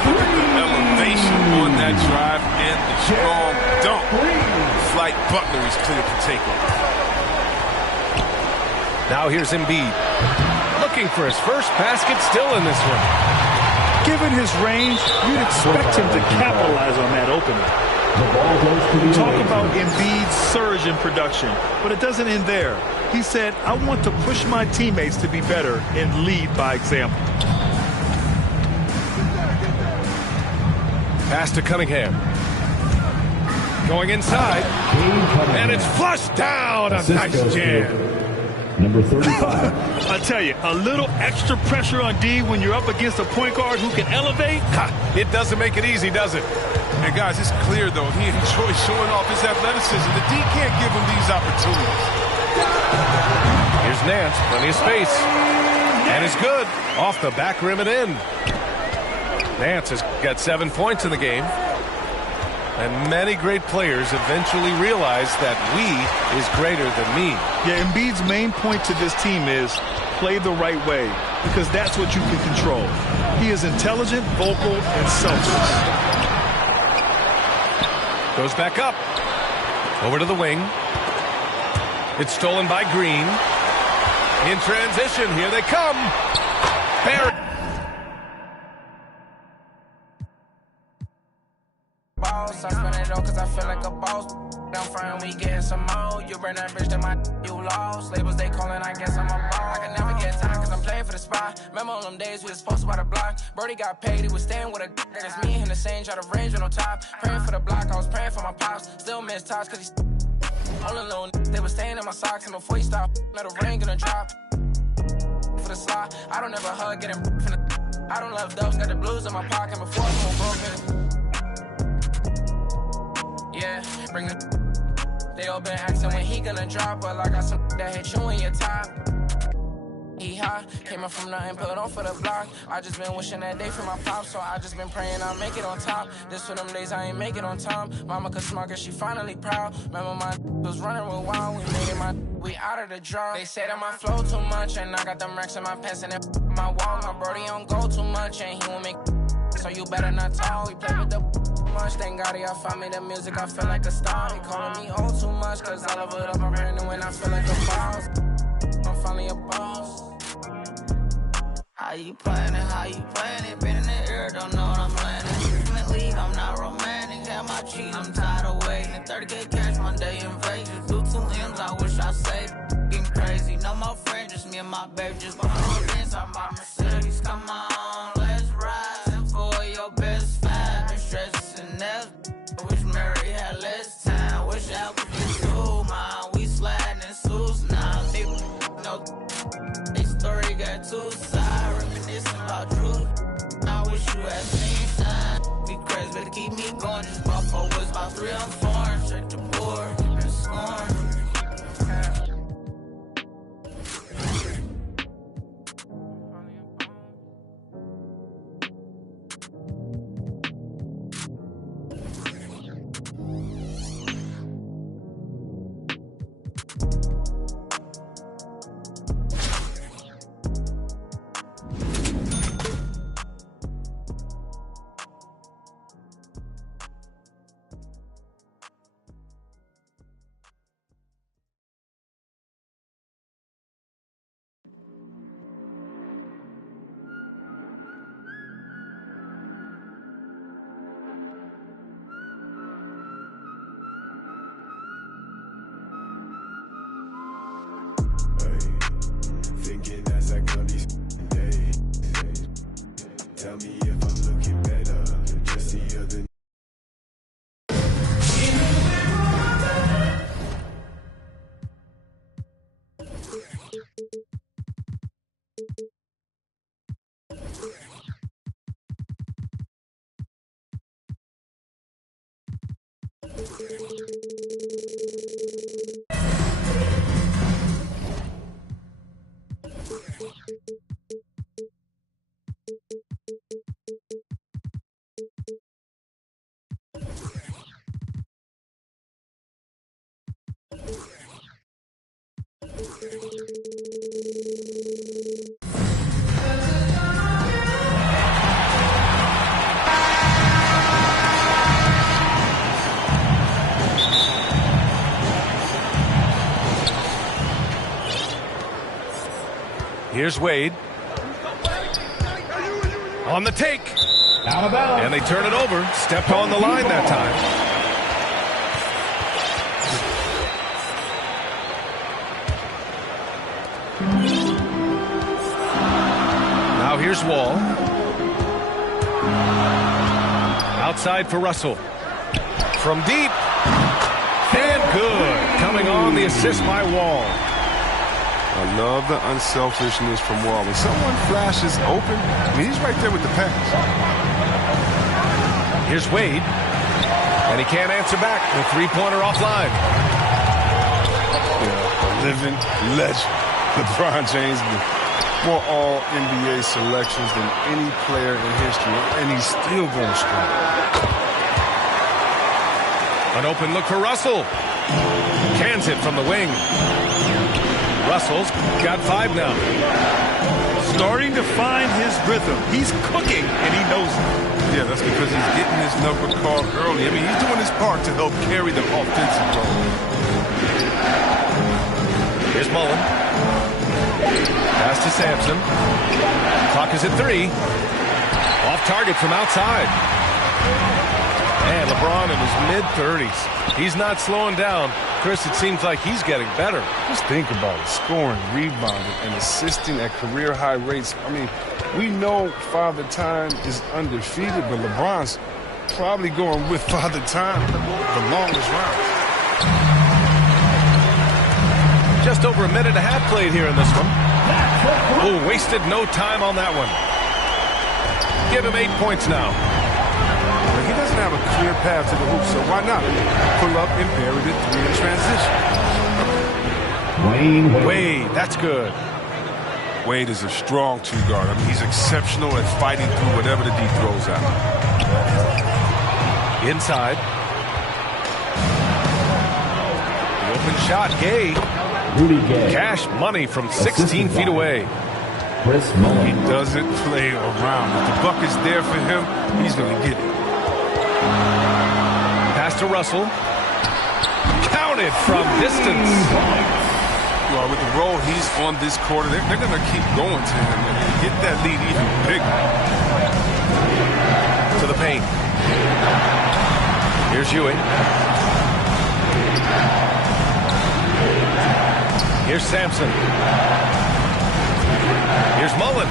Look at the elevation on that drive and the strong dunk. It's like Butler is clear to take it. Now here's Embiid. Looking for his first basket still in this one. Given his range, you'd expect him to capitalize on that opening. Talk about Embiid's surge in production, but it doesn't end there. He said, I want to push my teammates to be better and lead by example. Pass to Cunningham. Going inside. And it's flushed down. A nice jam. Number 35. I tell you, a little extra pressure on D when you're up against a point guard who can elevate. It doesn't make it easy, does it? And guys, it's clear, though, he enjoys showing off his athleticism. The D can't give him these opportunities. Here's Nance, plenty of space. And it's good. Off the back rim and in. Nance has got 7 points in the game. And many great players eventually realize that we is greater than me. Yeah, Embiid's main point to this team is play the right way, because that's what you can control. He is intelligent, vocal, and selfless. Goes back up. Over to the wing. It's stolen by Green. In transition, here they come. Barrett. I spend it all cause I feel like a boss. I'm fine, we getting some more. You burn that bitch, that my you lost. Labels they calling, I guess I'm a ball. I can never get time cause I'm playing for the spot. Remember on them days we was posted by the block. Brody got paid, he was staying with a it's me and the same, try to range on top. Praying for the block, I was praying for my pops. Still miss touch cause he's only little they was staying in my socks. And before he stopped, let a ring gonna drop. For the slot, I don't ever hug, getting from the I don't love dubs, got the blues in my pocket before I'm more broken. Yeah, bring the they all been asking when he gonna drop, but I got some that hit you in your top. He high, came up from nothing, put on for the block. I just been wishing that day for my pop, so I just been praying I'll make it on top. This for them days I ain't make it on time. Mama could smart, cause she finally proud. Remember my was running with wild, we made it we out of the draw. They say that my flow too much, and I got them racks in my pants and my wall. My brody don't go too much, and he won't make so you better not talk. We play with the much, thank God y'all found me the music, I feel like a star. He calling me old too much, cause I love it up my brain, and when I feel like a boss, I'm finally a boss. How you playing it, been in the air, don't know what I'm landing. In the league, I'm not romantic, got my cheese, I'm tired of waiting. 30K cash one day in Vegas, do 2 M's, I wish I saved. Getting crazy, no more friends, just me and my baby, just going to dance, I'm by Mercedes, come on, let's ride. And for your best fan, been stressing that. Wish Mary had less time, wish I would get through mine. We sliding in suits now, nigga, no, they story got 2 sides, reminiscing about truth. I wish you had seen sign. Be crazy, better keep me going. Just bought 4 woods, about 3 I'm foreign. Check the board, keep it scoring. Here's Wade. On the take. Out of bounds. And they turn it over. Stepped on the line that time. Now here's Wall. Outside for Russell. From deep. And good. Coming on the assist by Wall. I love the unselfishness from Wall. When someone flashes open, I mean, he's right there with the pass. Here's Wade. And he can't answer back. The three-pointer offline. Yeah, a living legend. LeBron James, more all-NBA selections than any player in history. And he's still going strong. An open look for Russell. Cans it from the wing. Russell's got 5 now. Starting to find his rhythm. He's cooking, and he knows it. Yeah, that's because he's getting his number called early. I mean, he's doing his part to help carry the offensive load. Here's Mullen. Pass to Sampson. Clock is at 3. Off target from outside. And LeBron in his mid-30s. He's not slowing down. Chris, it seems like he's getting better. Just think about it. Scoring, rebounding, and assisting at career-high rates. I mean, we know Father Time is undefeated, but LeBron's probably going with Father Time the longest round. Just over a minute and a half played here in this one. Oh, wasted no time on that one. Give him 8 points now. He doesn't have a clear path to the hoop, so why not pull up and bury the 3 in transition? Wade, that's good. Wade is a strong 2-guard. I mean, he's exceptional at fighting through whatever the D throws out. Inside. The open shot, Gay. Rudy Gay. Cash money from 16 feet away. Chris Mullen. He doesn't play around. If the buck is there for him, he's going to get it. Pass to Russell. Counted from distance. Well, with the role he's on this quarter, they're going to keep going to him and get that lead even bigger. To the paint. Here's Ewing. Here's Sampson. Here's Mullen.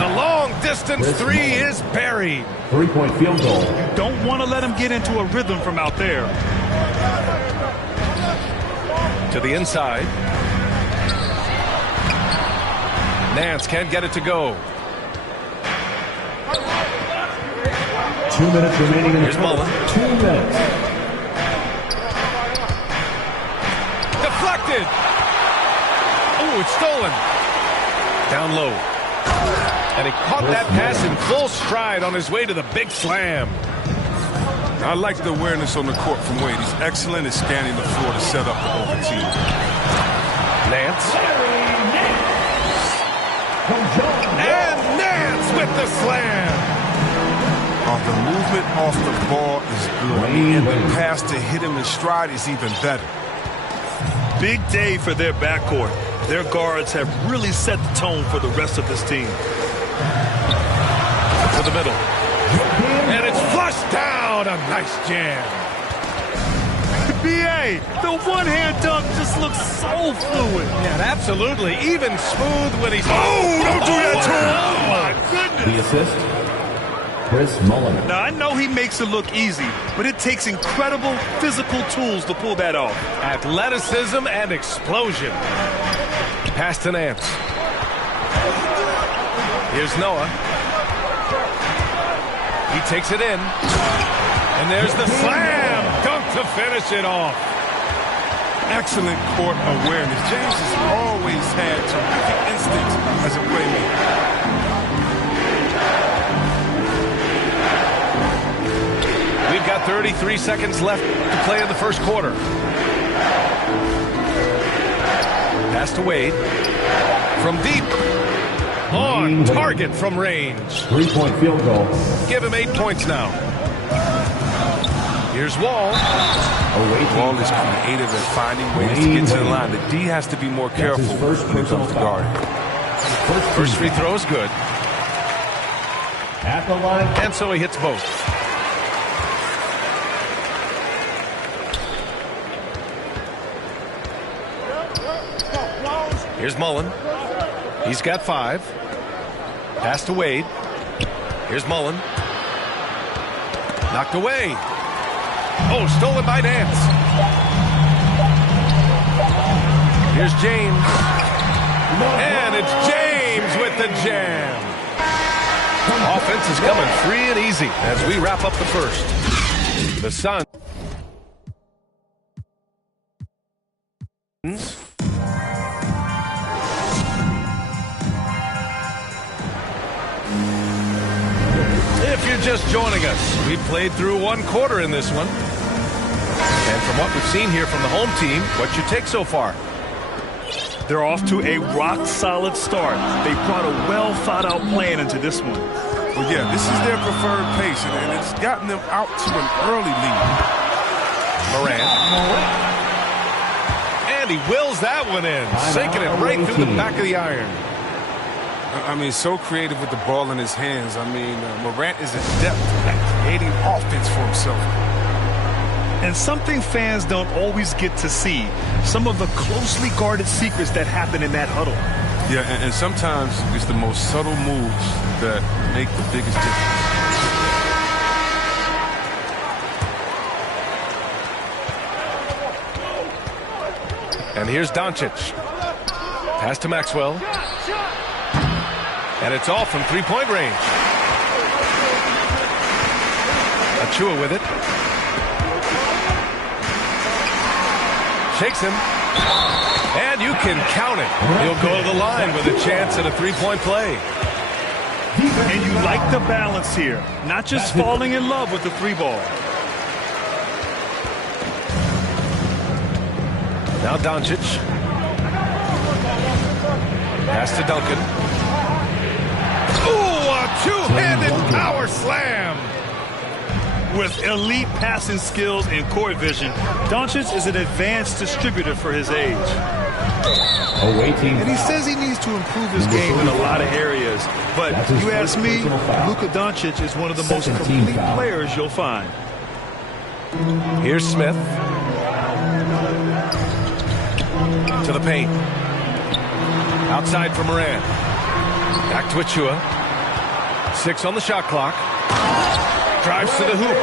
The long distance 3 is buried. 3-point field goal. You don't want to let him get into a rhythm from out there. To the inside. Nance can't get it to go. 2 minutes remaining in the Here's Mullen. 2 minutes. Deflected. Oh, it's stolen. Down low. And he caught that pass in full stride on his way to the big slam. I like the awareness on the court from Wade. He's excellent at scanning the floor to set up the open team. Nance. And Nance with the slam. The movement off the ball is good. And the pass to hit him in stride is even better. Big day for their backcourt. Their guards have really set the tone for the rest of this team. To the middle. And it's flushed down. A nice jam. B.A., the one-hand dunk just looks so fluid. Yeah, absolutely. Even smooth when he's... Oh, don't do that to him. Oh, my goodness. The assist, Chris Mullen. Now, I know he makes it look easy, but it takes incredible physical tools to pull that off. Athleticism and explosion. Pass to Nance. Here's Noah. He takes it in. And there's the slam dunk to finish it off. Excellent court awareness. James has always had terrific instincts as a playmaker. We've got 33 seconds left to play in the first quarter. Pass to Wade. From deep. On target from range. 3-point field goal. Give him 8 points now. Here's Wall. Wall is creative at finding ways to get to the line. The D has to be more careful when it comes to guarding. First free throw is good. At the line. And so he hits both. Here's Mullen. He's got 5. Pass to Wade. Here's Mullen. Knocked away. Oh, stolen by Nance. Here's James. And it's James with the jam. Offense is coming free and easy as we wrap up the first. The Suns. If you're just joining us, we played through 1 quarter in this one. And from what we've seen here from the home team, what's your take so far? They're off to a rock-solid start. They brought a well-thought-out plan into this one. Well, yeah, this is their preferred pace, and it's gotten them out to an early lead. Morant. And he wills that one in, sinking it right through the back of the iron. I mean, so creative with the ball in his hands. I mean, Morant is adept at creating offense for himself. And something fans don't always get to see, some of the closely guarded secrets that happen in that huddle. Yeah, and sometimes it's the most subtle moves that make the biggest difference. And here's Doncic. Pass to Maxwell. And it's all from three-point range. Achua with it. Shakes him. And you can count it. He'll go to the line with a chance at a three-point play. And you like the balance here. Not just falling in love with the 3-ball. Now Doncic. Pass to Duncan. Ooh, a two-handed power slam. With elite passing skills and court vision, Doncic is an advanced distributor for his age. And he says he needs to improve his game in a lot of areas. But you ask me, Luka Doncic is one of the most complete players you'll find. Here's Smith. To the paint. Outside for Morant. Back to Achua. 6 on the shot clock. Drives to the hoop.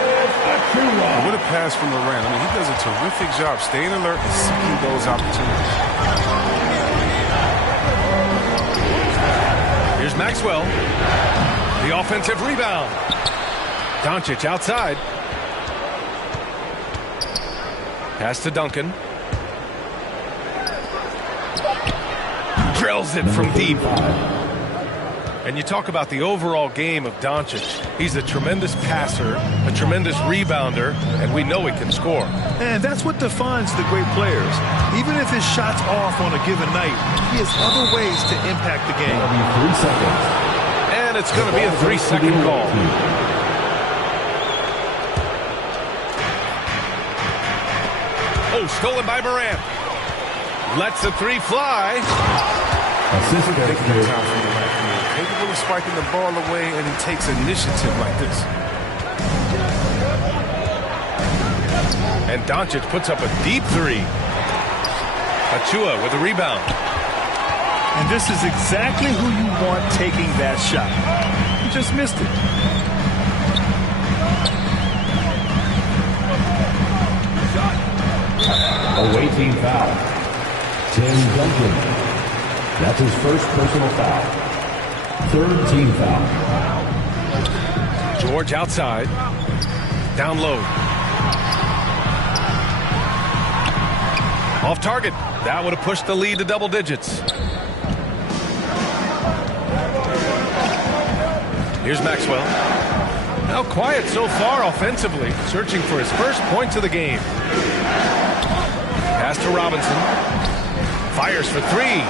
What a pass from Morant. I mean, he does a terrific job staying alert and seeking those opportunities. Here's Maxwell. The offensive rebound. Doncic outside. Pass to Duncan. Drills it from deep. And you talk about the overall game of Doncic. He's a tremendous passer, a tremendous rebounder, and we know he can score. And that's what defines the great players. Even if his shot's off on a given night, he has other ways to impact the game. 3 seconds. And it's going to be a 3-second call. Oh, stolen by Morant. Lets the 3 fly. Capable of spiking the ball away, and he takes initiative like this. And Doncic puts up a deep 3. Achua with the rebound. And this is exactly who you want taking that shot. He just missed it. Awaiting foul. Tim Duncan. That's his first personal foul. 3rd team foul. George outside. Down low. Off target. That would have pushed the lead to double digits. Here's Maxwell. Now quiet so far offensively. Searching for his first points of the game. Pass to Robinson. Fires for 3.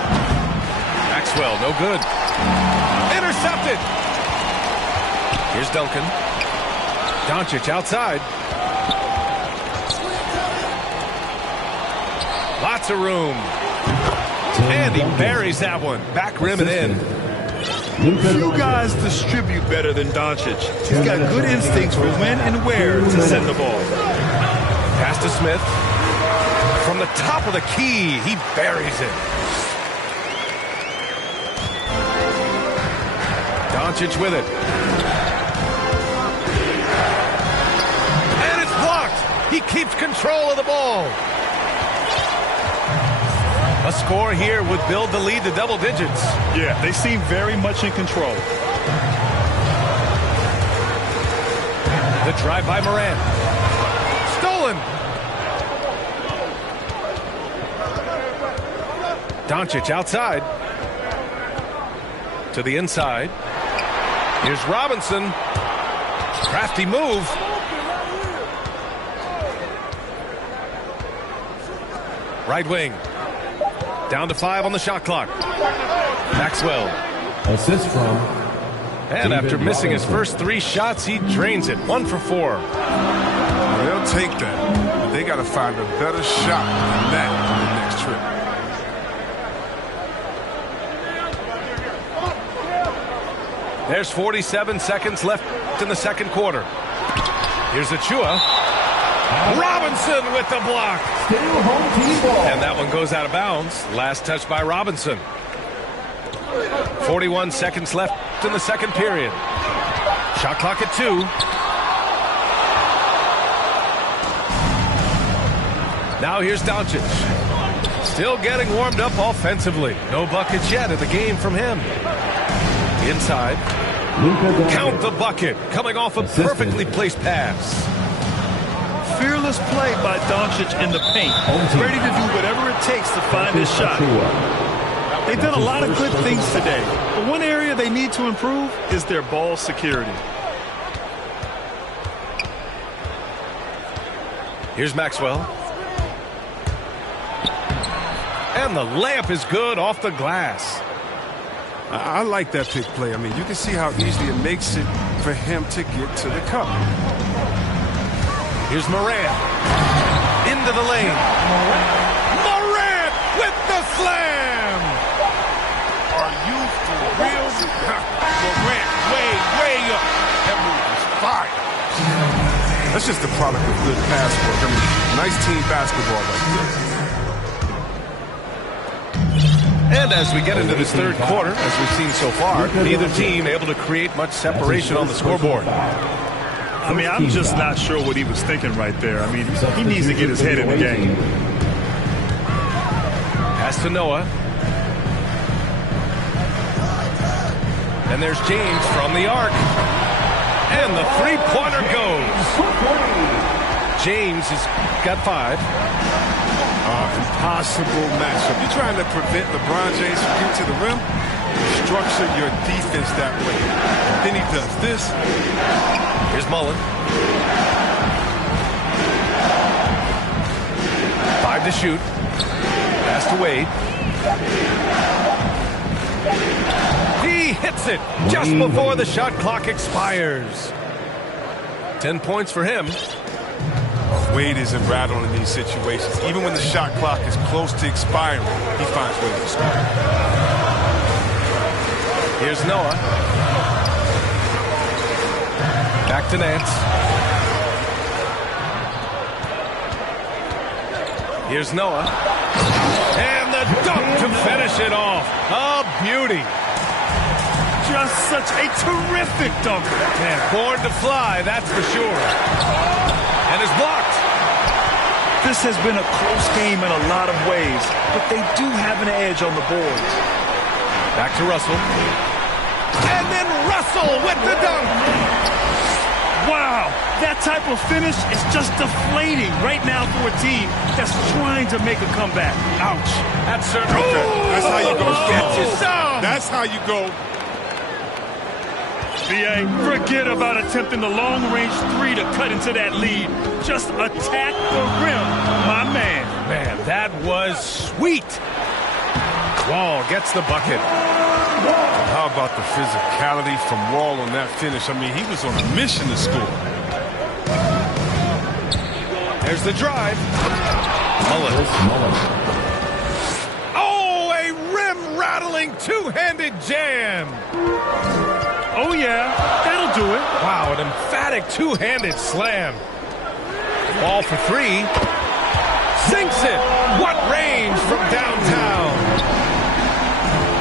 Maxwell, no good. Intercepted. Here's Duncan. Doncic outside. Lots of room. And he buries that one. Back rim and in. Few guys distribute better than Doncic. He's got good instincts for when and where to send the ball. Pass to Smith. From the top of the key, he buries it. Doncic with it. And it's blocked. He keeps control of the ball. A score here would build the lead to double digits. Yeah, they seem very much in control. The drive by Morant. Stolen. Doncic outside. To the inside. Here's Robinson. Crafty move. Right wing. Down to 5 on the shot clock. Maxwell. Assist from. And David after missing his Robinson. first 3 shots, he drains it. 1 for 4. They'll take that, but they got to find a better shot than that on the next trip. There's 47 seconds left in the second quarter. Here's Achua. Robinson with the block. Still home team ball. And that one goes out of bounds. Last touch by Robinson. 41 seconds left in the second period. Shot clock at 2. Now here's Doncic. Still getting warmed up offensively. No buckets yet in the game from him. Inside. Count the bucket. Coming off a perfectly placed pass. Fearless play by Doncic in the paint. Ready to do whatever it takes to find his shot. They've done a lot of good things today, but one area they need to improve is their ball security. Here's Maxwell. And the layup is good off the glass. I like that pick play. I mean, you can see how easily it makes it for him to get to the cup. Here's Morant. Into the lane. Morant with the slam. Are you for real? Morant, way up. That move is fire. That's just the product of good pass work. I mean, nice team basketball right there. And as we get into this third quarter, as we've seen so far, neither team able to create much separation on the scoreboard. I mean, I'm just not sure what he was thinking right there. I mean, he needs to get his head in the game. Pass to Noah. And there's James from the arc. And the three-pointer goes. James has got 5. Impossible matchup. You're trying to prevent LeBron James from getting to the rim. Structure your defense that way. Then he does this. Here's Mullen. 5 to shoot. Pass to Wade. He hits it just before the shot clock expires. 10 points for him. Wade isn't rattling in these situations. Even when the shot clock is close to expiring, he finds ways to score. Here's Noah. Back to Nance. Here's Noah. And the dunk to finish it off. A beauty. Just such a terrific dunker. Man, born to fly, that's for sure. And is blocked. This has been a close game in a lot of ways, but they do have an edge on the boards. Back to Russell. And then Russell with the dunk. Wow, that type of finish is just deflating right now for a team that's trying to make a comeback. Ouch. That's certainly okay. That's how you go. Get you some. That's how you go. B.A., forget about attempting the long-range 3 to cut into that lead. Just attack the rim, my man. Man, that was sweet. Wall gets the bucket. How about the physicality from Wall on that finish? I mean, he was on a mission to score. There's the drive. Mullen. Oh, a rim-rattling two-handed jam. dramatic two-handed slam. Ball for three. Sinks it. What range from downtown.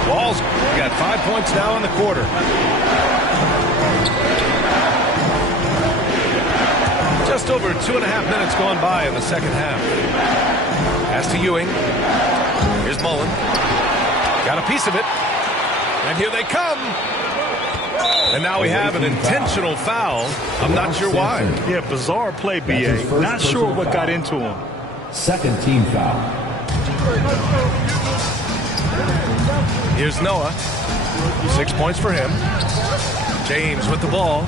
Wall's got 5 points now in the quarter. Just over 2.5 minutes gone by in the second half. Pass to Ewing. Here's Mullen. Got a piece of it. And here they come. And now we have an intentional foul. I'm not sure why. Yeah, bizarre play, B.A. Not sure what got into him. Second team foul. Here's Noah. 6 points for him. James with the ball.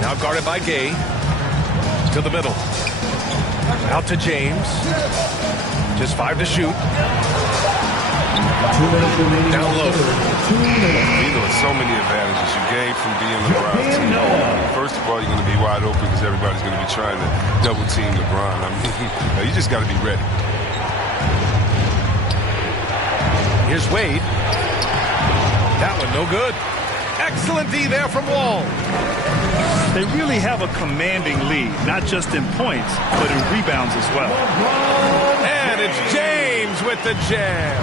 Now guarded by Gay. To the middle. Out to James. Just 5 to shoot. 2 minutes remaining. Down low. 2 minutes. You know, so many advantages you gain from being LeBron's team. First of all, you're going to be wide open because everybody's going to be trying to double team LeBron. I mean, you just got to be ready. Here's Wade. That one no good. Excellent D there from Wall. They really have a commanding lead, not just in points, but in rebounds as well. And it's James with the jam.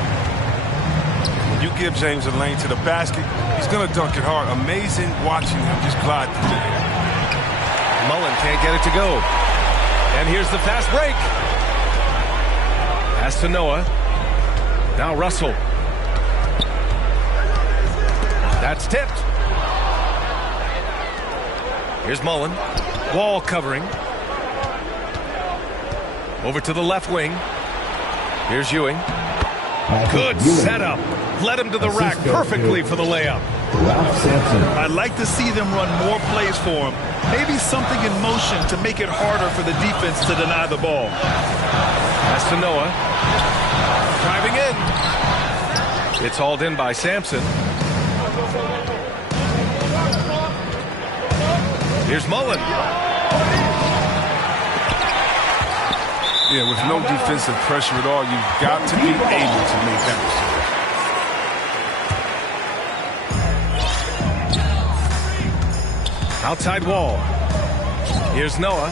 You give James a lane to the basket, he's going to dunk it hard. Amazing watching him just glide through the air. Mullen can't get it to go. And here's the fast break. Pass to Noah. Now Russell. That's tipped. Here's Mullen. Wall covering. Over to the left wing. Here's Ewing. Good setup. Led him to the rack perfectly for the layup. I'd like to see them run more plays for him. Maybe something in motion to make it harder for the defense to deny the ball. Pass to Noah. Driving in. It's hauled in by Sampson. Here's Mullen. Yeah, with no defensive pressure at all, you've got to be able to make that mistake. Outside Wall. Here's Noah.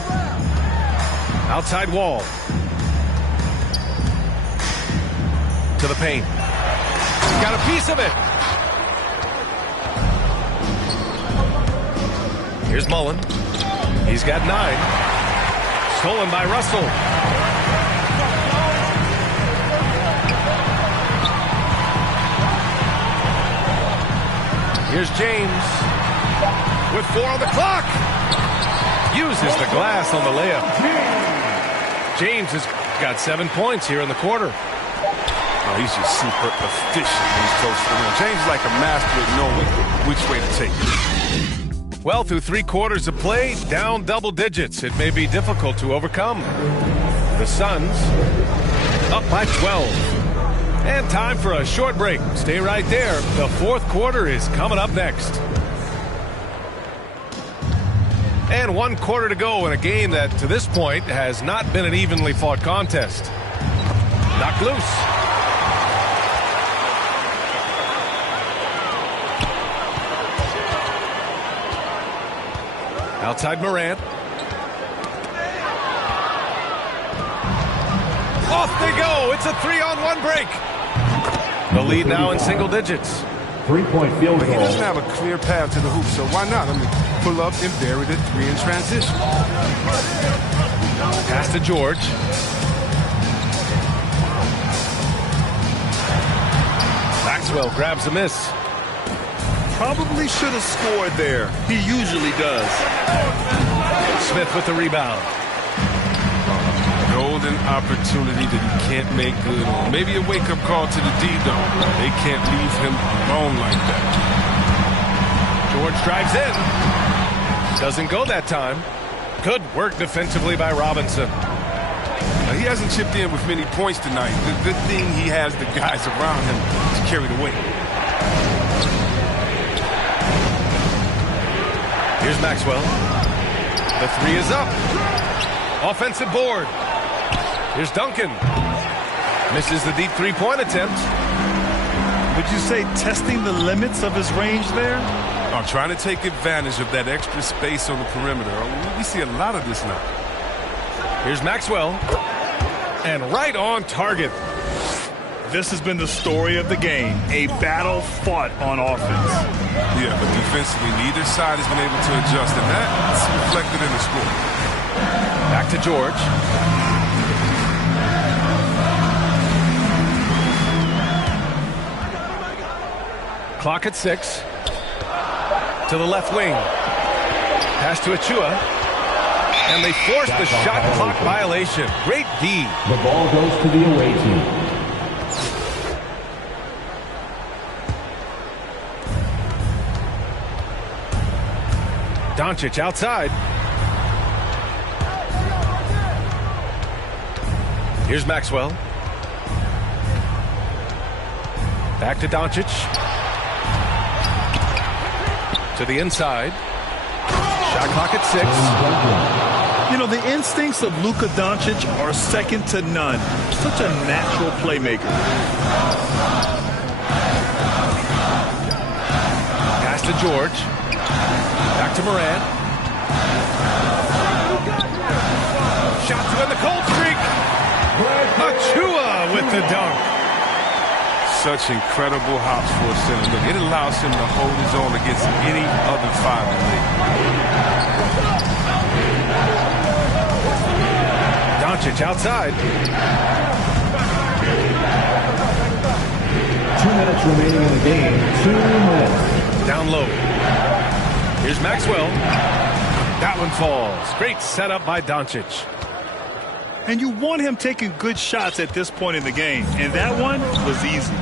Outside Wall. To the paint. Got a piece of it. Here's Mullen. He's got 9. Stolen by Russell. Here's James. With 4 on the clock. Uses the glass on the layup. James has got 7 points here in the quarter. Oh, he's just super efficient when he's close to the rim. James is like a master at knowing which way to take it. Well, through 3 quarters of play, down double digits. It may be difficult to overcome. The Suns up by 12. And time for a short break. Stay right there. The 4th quarter is coming up next. And 1 quarter to go in a game that, to this point, has not been an evenly fought contest. Knocked loose. Outside Morant. Off they go. It's a 3-on-1 break. The lead now in single digits. 3-point field goal. He doesn't have a clear path to the hoop, so why not? I mean, pull up and bury the 3 in transition. Pass to George. Maxwell grabs a miss. Probably should have scored there. He usually does. Smith with the rebound. Golden opportunity that he can't make good on. Maybe a wake-up call to the D-Dome. They can't leave him alone like that. George drives in. Doesn't go that time. Good work defensively by Robinson. Now, he hasn't chipped in with many points tonight. The good thing he has the guys around him to carry the weight. Here's Maxwell. The 3 is up. Offensive board. Here's Duncan. Misses the deep 3-point attempt. Would you say testing the limits of his range there? are trying to take advantage of that extra space on the perimeter. We see a lot of this now. Here's Maxwell. And right on target. This has been the story of the game. A battle fought on offense. Yeah, but defensively, neither side has been able to adjust, and that's reflected in the score. Back to George. Clock at 6. To the left wing. Pass to Achua. And they force the shot clock violation. Great D. The ball goes to the away team. Doncic outside. Here's Maxwell. Back to Doncic. To the inside. Shot clock at 6. You know, the instincts of Luka Doncic are second to none. Such a natural playmaker. Pass to George. Back to Morant. Shot to end the cold streak. Achua with the dunk. Such incredible hops for a center. Look, it allows him to hold his own against any other 5 in the league. Doncic outside. 2 minutes remaining in the game. 2 minutes. Down low. Here's Maxwell. That one falls. Great setup by Doncic. And you want him taking good shots at this point in the game. And that one was easy.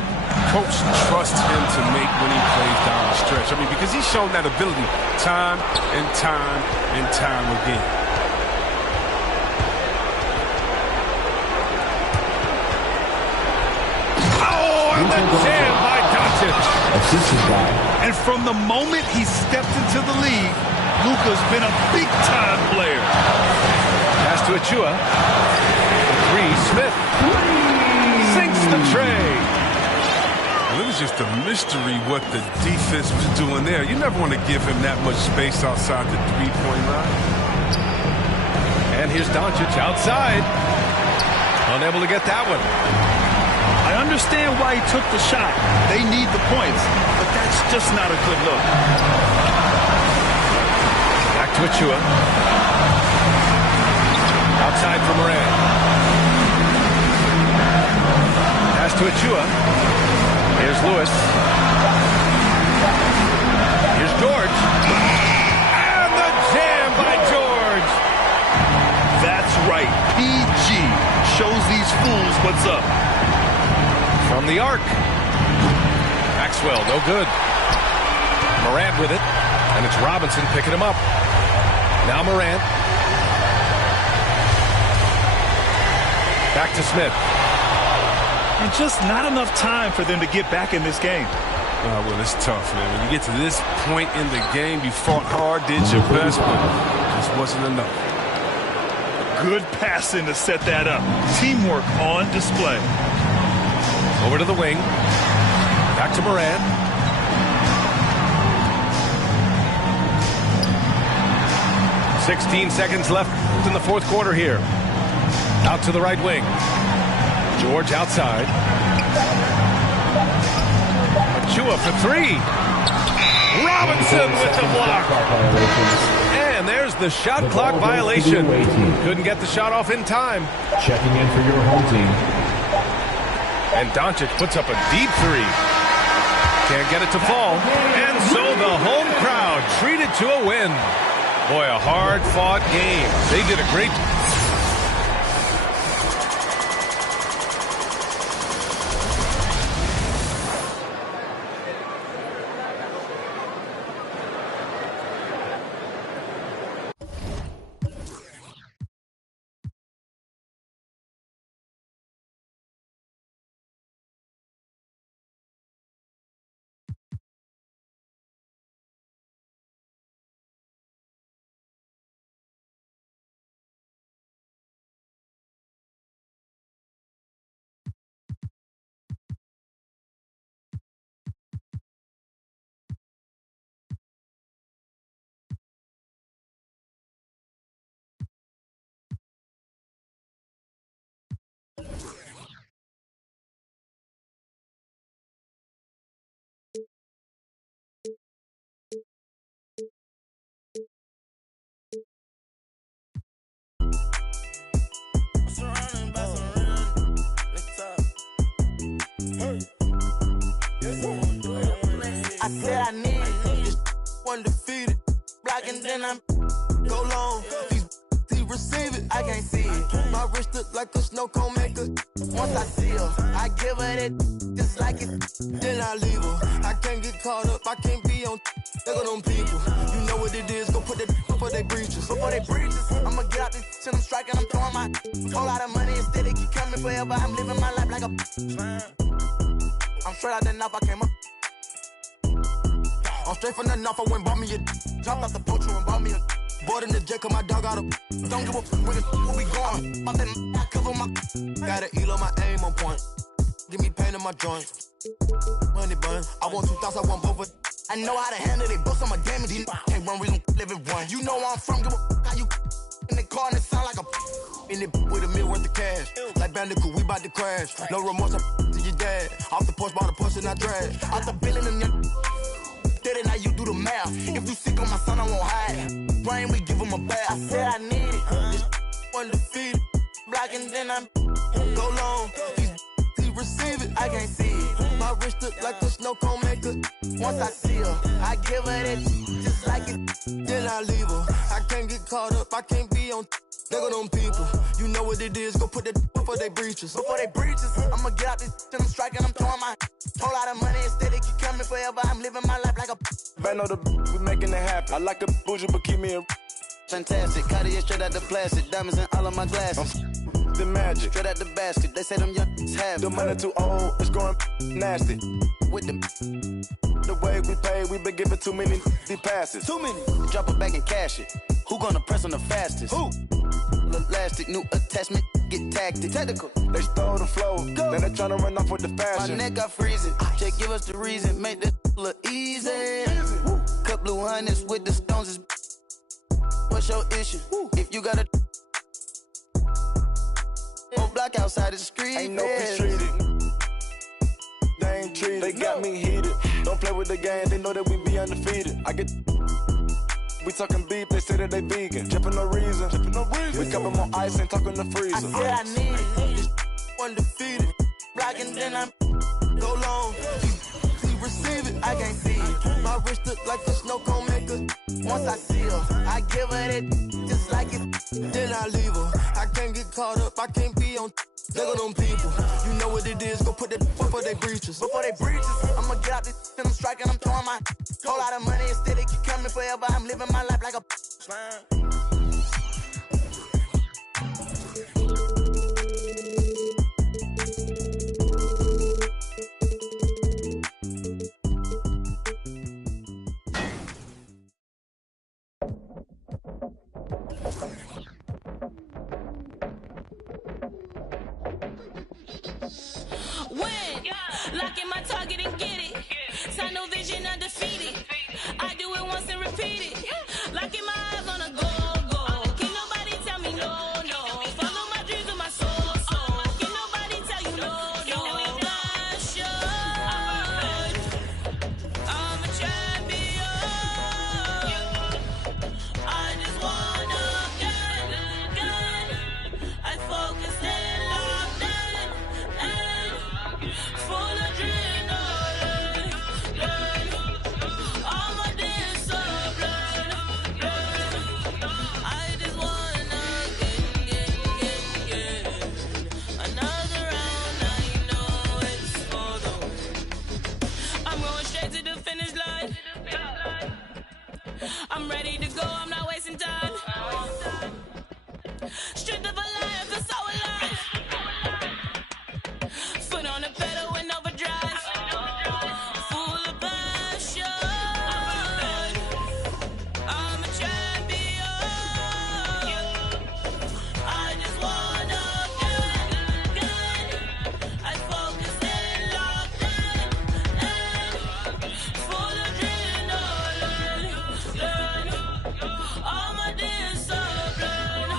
Coach trusts him to make winning plays down the stretch. I mean, because he's shown that ability time and time and time again. Oh, and the jam by Doncic. Assisted by. And from the moment he stepped into the league, Luka's been a big-time player. Pass to Achua. 3, Smith. Sinks the tray. Well, it was just a mystery what the defense was doing there. You never want to give him that much space outside the three-point line. And here's Doncic outside. Unable to get that one. I understand why he took the shot. They need the points, but that's just not a good look. Back to Achua. Outside for Morant. Pass to Achua. Here's Lewis. Here's George. And the jam by George. That's right. PG shows these fools what's up. From the arc. Maxwell, no good. Morant with it. And it's Robinson picking him up. Now Morant. Back to Smith. And just not enough time for them to get back in this game. Well, it's tough, man. When you get to this point in the game, you fought hard, did your best, but it just wasn't enough. Good passing to set that up. Teamwork on display. Over to the wing. Back to Morant. .16 seconds left in the fourth quarter here. Out to the right wing. George outside. Achua for 3. Robinson with the block. And there's the shot clock violation. Couldn't get the shot off in time. Checking in for your home team. And Doncic puts up a deep 3. Can't get it to fall. And so the home crowd treated to a win. Boy, a hard-fought game. They did a great said I need it. This undefeated. Black and then I'm go long. These receive it, I can't see it. My wrist look like a snow cone maker. Once I see her, I give her that just like it. Then I leave her. I can't get caught up, I can't be on. Look at them people. You know what it is, go put that before they breaches. Before they breaches, I'ma get out this shit, I'm striking, I'm throwing my whole lot of money instead it keep coming forever. I'm living my life like a I'm straight out the knife, I came up. I'm straight from the knife, I went bought me a dropped off the poacher and bought me a bought in the jet, cause my dog out of don't give a where we going. Off that I cover my got an elo, my aim on point. Give me pain in my joints. Money bun, I want 2,000, I want both. I know how to handle it, both I'm a damage. Can't run, we gon' live it one. You know where I'm from, give a how you in the car and it sound like a in it with $1 million worth of cash. Like Bandicoot, we bout to crash. No remorse, I'm to your dad. Off the porch, bought a push and I drag. Out the billing and did it, now you do the math. If you sick on my son, I won't hide. Brain, we give him a bath. I said I need it. This undefeated. Black and then I'm go long. These receive it, I can't see it. My wrist look like a snow cone maker. Once I see her, I give her that just like it. Then I leave her. I can't get caught up, I can't be on. There go them people. You know what it is, go put that before they breaches. Before they breaches, I'ma get out this shit, I'm striking, I'm throwing my whole lot of money instead it keep coming forever. I'm living my life like a Band on the we making it happen. I like a bougie, but keep me a fantastic. Cartier straight out the plastic, diamonds in all of my glasses. The magic, straight out the basket. They say them young have the money too old, it's going nasty. With the way we pay, we been giving too many passes. Too many. Drop it back and cash it. Who gonna press on the fastest? Who? Elastic, new attachment, get tactic. Technical. They stole the flow. Go. Then they tryna run off with the fashion. My neck got freezing. Just give us the reason, make this look easy. Cut blue hundreds with the stones is. What's your issue? If you got a on block outside the street, ain't no peace treated. They ain't treated. They got me heated. Don't play with the game. They know that we be undefeated. I get. We talking beef, they say that they vegan. Drippin' no reason. We cup 'em on ice and talking the freezer. I said I need it. This undefeated. Black and then I'm go long. He receive it, I can't see it. My wrist look like a snow cone maker. Once I see her, I give her that just like it. Then I leave her. I can't get caught up, I can't be on. There go them people. You know what it is, go put that before they breaches. Before they breaches, I'ma get out this shit, I'm striking, I'm throwing my whole lot of money instead it keep coming forever. I'm living my life like a Locking my target and get it. Tunnel vision undefeated. I do it once and repeat it. Locking my eyes on a goal. Can't nobody tell me no. Follow my dreams with my soul. Can't nobody tell you no. Passion. I'm a champion. I just wanna get. I focus and locked in. Full adrenaline, all my discipline. I just wanna get another round. I know it's for the win. I'm going straight to the finish line. I'm ready to go. I'm not wasting time. Strength of a lion, feel so alive. Foot on the pedal in overdrive. Full of passion. I'm a champion. I just wanna get. I focus and locked in. Full adrenaline. All my discipline.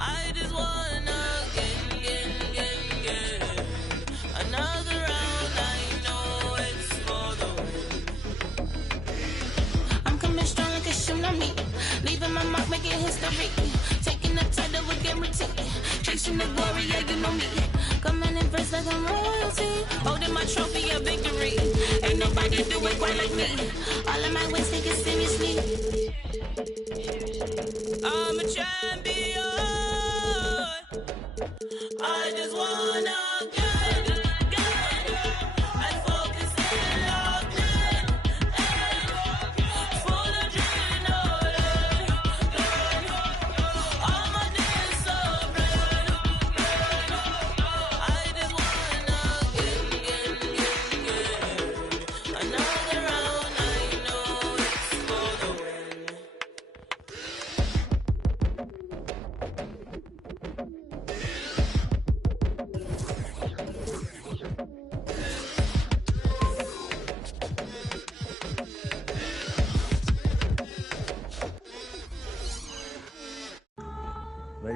I just wanna get another round. I know it's for the win. I'm coming strong like a tsunami, leaving my mark, making history. Taking the title with guarantee, chasing the glory, yeah, you know me. Coming in first like I'm royalty, holding my trophy of victory. Ain't nobody nobody do it quite like me. All of my ways take it seriously.